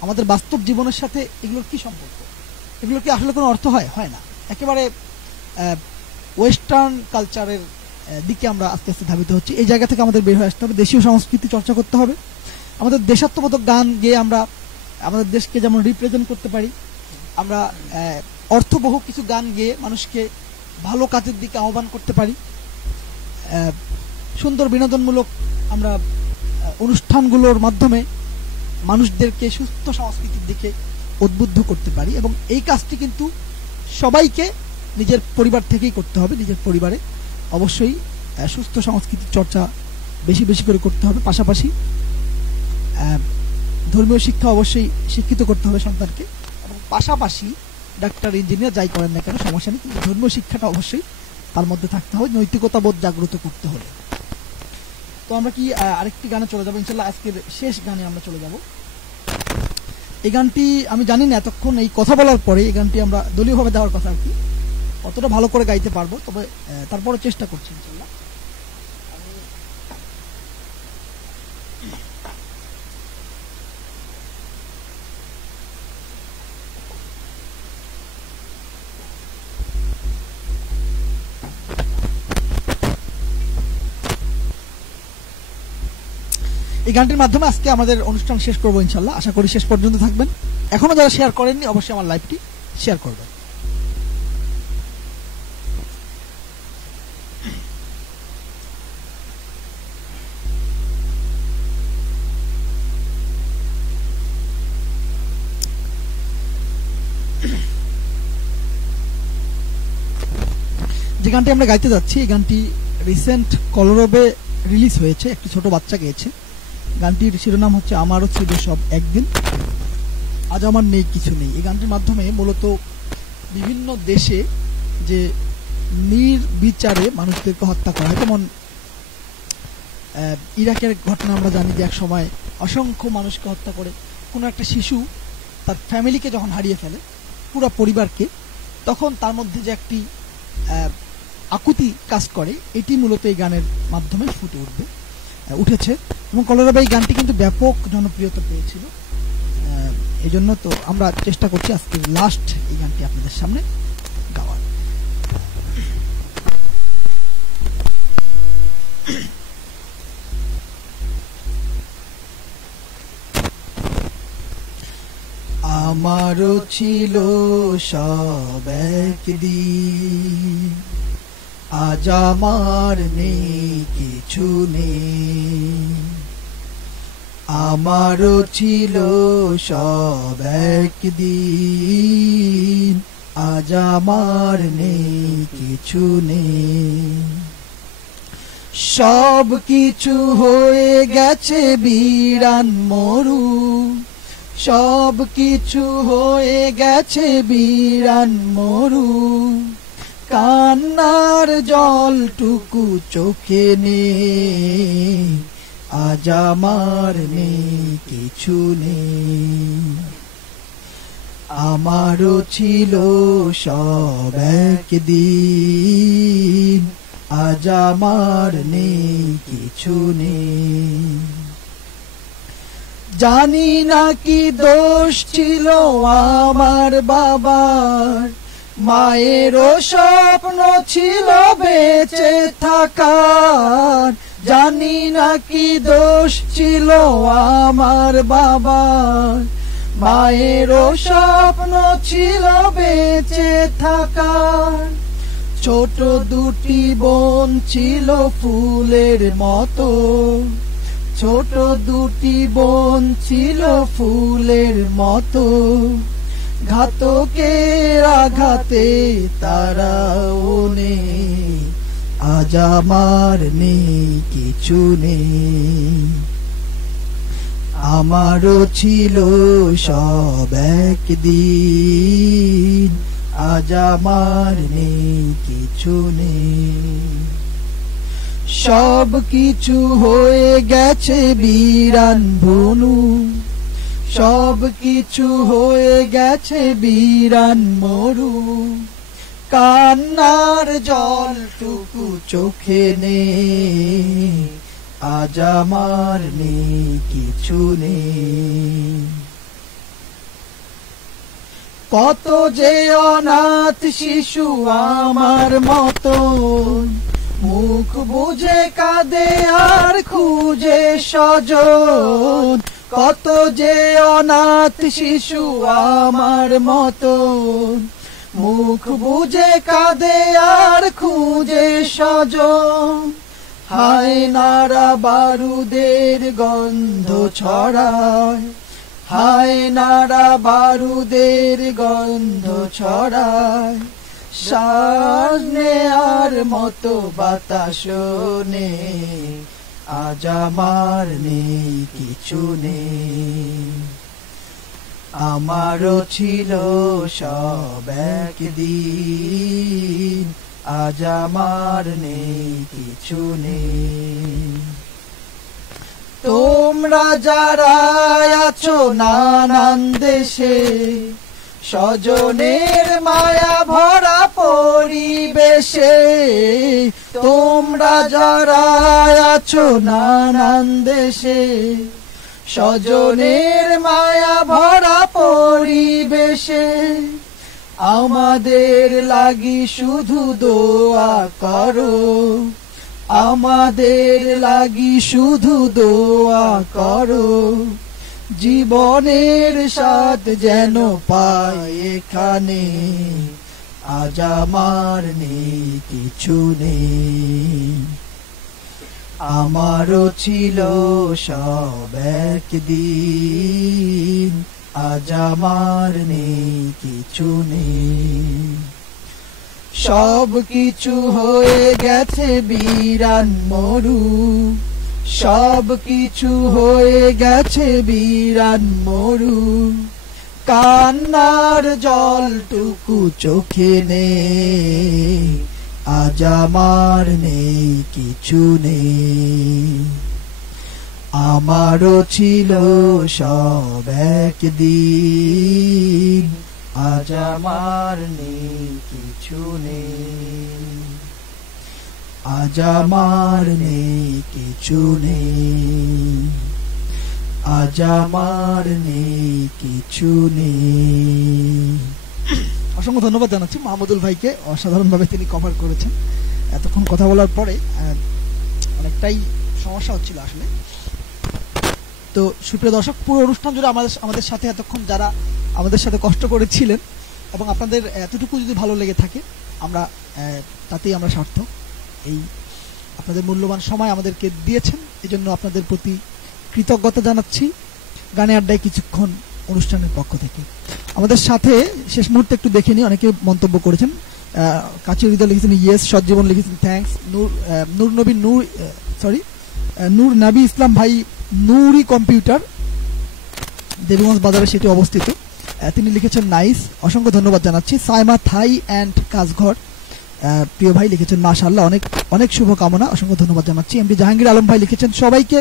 আমাদের বাস্তব জীবনের সাথে এগুলোর কি সম্পর্ক? এগুলোর কি আসলে কোনো অর্থ হয়? হয় না। একেবারে ওয়েস্টার্ন কালচারের দিকে আমরা আস্তে আস্তে ধাবিত হচ্ছি। এই জায়গা থেকে আমাদের বের হয়ে আসতে হবে, দেশীয় সংস্কৃতি চর্চা করতে হবে। আমাদের দেশাত্মবোধক গান গেয়ে আমরা আমাদের দেশকে যেমন রিপ্রেজেন্ট করতে পারি, আমরা অর্থবহ কিছু গান গেয়ে মানুষকে ভালো কাজের দিকে আহ্বান করতে পারি। সুন্দর বিনোদনমূলক আমরা অনুষ্ঠানগুলোর মাধ্যমে মানুষদেরকে সুস্থ সংস্কৃতির দিকে উদ্বুদ্ধ করতে পারি। এবং এই কাজটি কিন্তু সবাইকে নিজের পরিবার থেকেই করতে হবে। নিজের পরিবারে অবশ্যই সুস্থ সংস্কৃতির চর্চা বেশি বেশি করে করতে হবে। পাশাপাশি ধর্মীয় শিক্ষা অবশ্যই শিক্ষিত করতে হবে সন্তানকে, এবং পাশাপাশি ডাক্তার ইঞ্জিনিয়ার যাই করেন না কেন সমস্যা নেই, কিন্তু ধর্মীয় শিক্ষাটা অবশ্যই তার মধ্যে থাকতে হবে, নৈতিকতা বোধ জাগ্রত করতে হলে। তো আমরা কি আরেকটি গানে চলে যাবো ইনশাল্লাহ। আজকের শেষ গানে আমরা চলে যাব। এই গানটি আমি জানি না এতক্ষণ এই কথা বলার পরে এই গানটি আমরা দলীয়ভাবে দেওয়ার কথা আর কি অতটা ভালো করে গাইতে পারবো, তবে তারপরে চেষ্টা করছি ইনশাল্লাহ। এই গানটির মাধ্যমে আজকে আমাদের অনুষ্ঠান শেষ করবো ইনশাল্লাহ। আশা করি শেষ পর্যন্ত থাকবেন। এখনো যারা শেয়ার করেননি অবশ্যই আমার লাইভটি শেয়ার করবেন। যে গানটি আমরা গাইতে যাচ্ছি এই গানটি রিসেন্ট কলরবে রিলিজ হয়েছে, একটি ছোট বাচ্চা গেয়েছে। গানটির শিরোনাম হচ্ছে আমারও ছিল সব একদিন, আজ আমার নেই কিছু নেই। এই গানটির মাধ্যমে মূলত বিভিন্ন দেশে যে নির্বিচারে মানুষদেরকে হত্যা করা হয়, যেমন ইরাকের ঘটনা আমরা জানি যে এক সময় অসংখ্য মানুষকে হত্যা করে কোনো একটা শিশু তার ফ্যামিলিকে যখন হারিয়ে ফেলে, পুরো পরিবারকে, তখন তার মধ্যে যে একটি আকুতি কাজ করে, এটি মূলত এই গানের মাধ্যমে ফুটে উঠেছে। এবং কলরবে এই গানটি কিন্তু ব্যাপক জনপ্রিয়তা পেয়েছিল। এই জন্য তো আমরা চেষ্টা করছি আজকে লাস্ট এই গানটি আপনাদের সামনে গাওয়ার। আমারও ছিল সব একদিন, আজ আমার নেই কিছু নেই। আমারও ছিল সব একদিন, আজ আমার নেই কিছু নেই। সব কিছু হয়ে গেছে বিরান মরু, সব কিছু হয়ে গেছে বিরান মরু। কান্নার জলটুকু চোখে নেই, আজ আমার নেই কিছু নেই। আমারও ছিল সব একদিন, আজ আমার নেই কিছু নেই। জানি না কি দোষ ছিল আমার বাবার, মায়েরও স্বপ্ন ছিল বেঁচে থাকার। জানি না কি দোষ ছিল আমার বাবার, মায়েরও স্বপ্ন ছিল বেঁচে থাকার। ছোট দুটি বোন ছিল ফুলের মতো, ছোট দুটি বোন ছিল ফুলের মতো। ঘাতকের আঘাতে তারাও নেই, আজ আমার নেই কিছু নেই। আমারও ছিল সব একদিন, আজ আমার নেই কিছু নেই। সব কিছু হয়ে গেছে বিরান ভুনু, সব কিছু হয়ে গেছে বিরান মরু। কান্নার জলটুকু চোখে নেই, আজ আমার নেই কিছু নেই। কত যে অনাথ শিশু আমার মতন, মুখ বুজে কাঁদে আর খুঁজে স্বজন। কত যে অনাথ শিশু আমার মতন, মুখ বুজে কাঁদে আর খুঁজে স্বজন। হায় নারা বারুদের গন্ধ ছড়ায়, হায় নারা বারুদের গন্ধ ছড়ায়। শ্বাস নেয়ার মতো বাতাস নেই, আজ আমার নেই কিছু নেই। আমারও ছিল সব একদিন, আজ আমার নেই কিছু নেই। তোমরা যারা আছো নানান দেশে, স্বজনের মায়া ভরা পরিবেশে। তোমরা যারা আছো নানান দেশে, স্বজনের মায়া ভরা পরিবেশে। আমাদের লাগি শুধু দোয়া করো, আমাদের লাগি শুধু দোয়া করো। জীবনের স্বাদ যেন পাই এখানে, আজ আমার নেই কিছু নেই। আমারও ছিল সব একদিন, আজ আমার নেই কিছু নেই। সব কিছু হয়ে গেছে বিরান মরু, সব কিছু হয়ে গেছে বিরান মরু। কান্নার জলটুকু চোখে নেই, আজ আমার নেই কিছু নেই। আমারও ছিল সব একদিন, আজ আমার নেই কিছু নেই। আজ আমার নেই কিছু নেই, আজ আমার নেই কিছু নেই। অসংখ্য ধন্যবাদ জানাচ্ছি মাহমুদুল ভাইকে, অসাধারণভাবে তিনি কভার করেছেন। এতক্ষণ কথা বলার পরে অনেকটাই সমস্যা হচ্ছিল আসলে। তো সুপ্রিয় দর্শক, পুরো অনুষ্ঠান জুড়ে আমাদের সাথে এতক্ষণ যারা আমাদের সাথে কষ্ট করেছিলেন এবং আপনাদের এতটুকু যদি ভালো লেগে থাকে আমরা তাতেই আমরা সার্থক। এই আপনাদের মূল্যবান সময় আমাদেরকে দিয়েছেন, এজন্য আপনাদের প্রতি কৃতজ্ঞতা জানাচ্ছি গানে আড্ডায় কিছুক্ষণ অনুষ্ঠানের পক্ষ থেকে। আমাদের সাথে শেষ মুহূর্তে একটু দেখে নিই, অনেকে মন্তব্য করেছেন। কাচির হৃদয় লিখেছেন ইয়েস, সজ্জীবন লিখেছেন থ্যাঙ্কস, নূর নাবি ইসলাম ভাই নূরি কম্পিউটার দেবীগঞ্জ বাজারে সেটি অবস্থিত, তিনি লিখেছেন নাইস, অসংখ্য ধন্যবাদ জানাচ্ছি। সাইমা থাই অ্যান্ড কাজঘর প্রিয় ভাই লিখেছেন মাশাআল্লাহ, অনেক অনেক শুভকামনা, অসংখ্য ধন্যবাদ জানাচ্ছি। এমডি জাহাঙ্গীর আলম ভাই লিখেছেন সবাইকে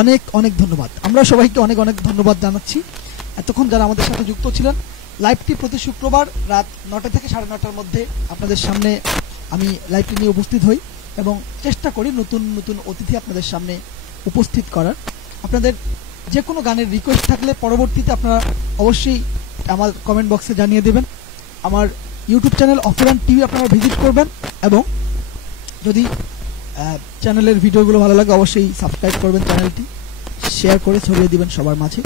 অনেক অনেক ধন্যবাদ। আমরা সবাইকে অনেক অনেক ধন্যবাদ জানাচ্ছি এতক্ষণ যারা আমাদের সাথে যুক্ত ছিলেন। লাইভটি প্রতি শুক্রবার রাত 9টা থেকে 9:30টার মধ্যে আপনাদের সামনে আমি লাইভটি নিয়ে উপস্থিত হই এবং চেষ্টা করি নতুন নতুন অতিথি আপনাদের সামনে উপস্থিত করার। আপনাদের যে কোনো গানের রিকোয়েস্ট থাকলে পরবর্তীতে আপনারা অবশ্যই আমার কমেন্ট বক্সে জানিয়ে দেবেন। আমার ইউটিউব চ্যানেল অফিরান টিভি আপনারা ভিজিট করবেন এবং যদি চ্যানেলের ভিডিওগুলো ভালো লাগে অবশ্যই সাবস্ক্রাইব করবেন, চ্যানেলটি শেয়ার করে ছড়িয়ে দিবেন সবার মাঝে।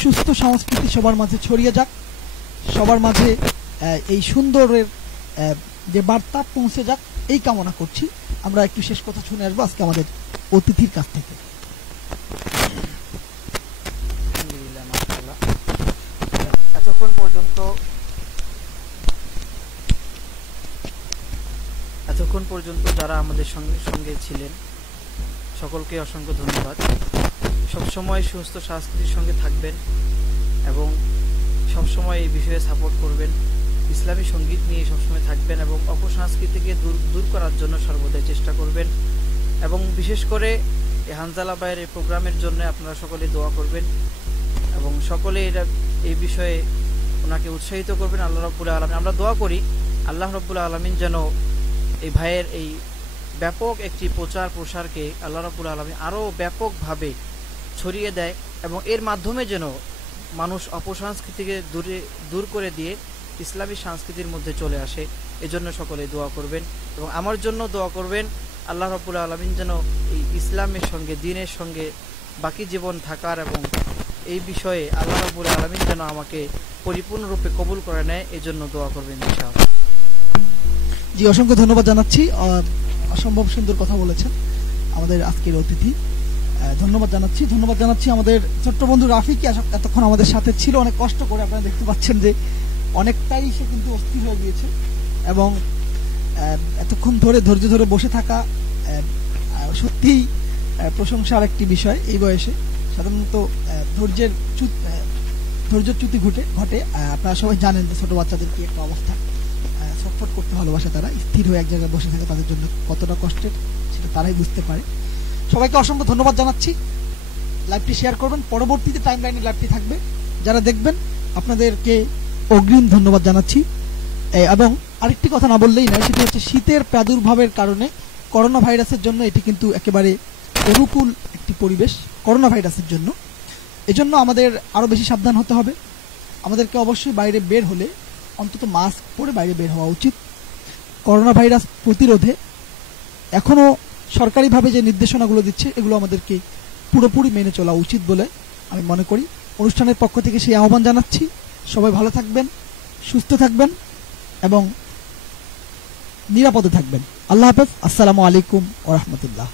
সুস্থ সংস্কৃতি সবার মাঝে ছড়িয়ে যাক, সবার মাঝে এই সুন্দরের যে বার্তা পৌঁছে যাক, এই কামনা করছি। আমরা একটু শেষ কথা শুনে আসবো আজকে আমাদের অতিথির কাছ থেকে। এতক্ষণ পর্যন্ত যারা আমাদের সঙ্গে ছিলেন সকলকে অসংখ্য ধন্যবাদ। সবসময় সুস্থ সংস্কৃতির সঙ্গে থাকবেন এবং সবসময় এই বিষয়ে সাপোর্ট করবেন, ইসলামী সঙ্গীত নিয়ে সবসময় থাকবেন এবং অপসংস্কৃতিকে দূর করার জন্য সর্বদাই চেষ্টা করবেন এবং বিশেষ করে এই হানজালা ভাইয়ের এই প্রোগ্রামের জন্য আপনারা সকলে দোয়া করবেন এবং সকলে এই বিষয়ে ওনাকে উৎসাহিত করবেন। আল্লাহ রাব্বুল আলামিন, আমরা দোয়া করি আল্লাহ রাব্বুল আলামিন যেন এই ভাইয়ের এই ব্যাপক একটি প্রচার প্রসারকে আল্লাহ রাব্বুল আলামিন আরও ব্যাপকভাবে ছড়িয়ে দেয় এবং এর মাধ্যমে যেন মানুষ অপসংস্কৃতিকে দূর করে দিয়ে ইসলামী সংস্কৃতির মধ্যে চলে আসে। এজন্য সকলে দোয়া করবেন এবং আমার জন্য দোয়া করবেন আল্লাহ রাব্বুল আলামিন যেন এই ইসলামের সঙ্গে দ্বীনের সঙ্গে বাকি জীবন থাকার এবং এই বিষয়ে আল্লাহ রাব্বুল আলামিন যেন আমাকে পরিপূর্ণরূপে কবুল করে নেয়, এজন্য দোয়া করবেন ইনশাআল্লাহ। জি, অসংখ্য ধন্যবাদ জানাচ্ছি। অসম্ভব সুন্দর কথা বলেছেন আমাদের আজকের অতিথি, ধন্যবাদ জানাচ্ছি। ধন্যবাদ জানাচ্ছি আমাদের ছোট্ট বন্ধু রাফিকে, এতক্ষণ আমাদের সাথে ছিল অনেক কষ্ট করে। আপনারা দেখতে পাচ্ছেন যে অনেকটাই সে কিন্তু অস্থির হয়ে গিয়েছে এবং এতক্ষণ ধরে ধৈর্য ধরে বসে থাকা সত্যিই প্রশংসার একটি বিষয়। এই বয়সে সাধারণত ধৈর্যের চ্যুতি ঘটে। আপনারা সবাই জানেন যে ছোট বাচ্চাদের কি একটা অবস্থা, ছটফট করতে ভালোবাসে তারা, স্থির হয়ে এক জায়গায় বসে থাকে তাদের জন্য কতটা কষ্টের সেটা তারাই বুঝতে পারে। সবাইকে অসংখ্য ধন্যবাদ জানাচ্ছি। লাইভটি শেয়ার করবেন, পরবর্তীতে টাইম লাইনে লাইভটি থাকবে, যারা দেখবেন আপনাদেরকে অগ্রিম ধন্যবাদ জানাচ্ছি। এবং আরেকটি কথা না বললেই নয়, সেটি হচ্ছে শীতের প্রাদুর্ভাবের কারণে করোনা ভাইরাসের জন্য এটি কিন্তু একেবারে অনুকূল একটি পরিবেশ করোনা ভাইরাসের জন্য। এজন্য আমাদের আরও বেশি সাবধান হতে হবে। আমাদেরকে অবশ্যই বাইরে বের হলে অন্তত মাস্ক পরে বাইরে বের হওয়া উচিত। করোনা ভাইরাস প্রতিরোধে এখনও সরকারিভাবে যে নির্দেশনাগুলো দিচ্ছে এগুলো আমাদেরকে পুরোপুরি মেনে চলা উচিত বলে আমি মনে করি। অনুষ্ঠানের পক্ষ থেকে সেই আহ্বান জানাচ্ছি। সবাই ভালো থাকবেন, সুস্থ থাকবেন এবং নিরাপদে থাকবেন। আল্লাহ হাফেজ। আসসালামু আলাইকুম ওয়া রাহমাতুল্লাহ।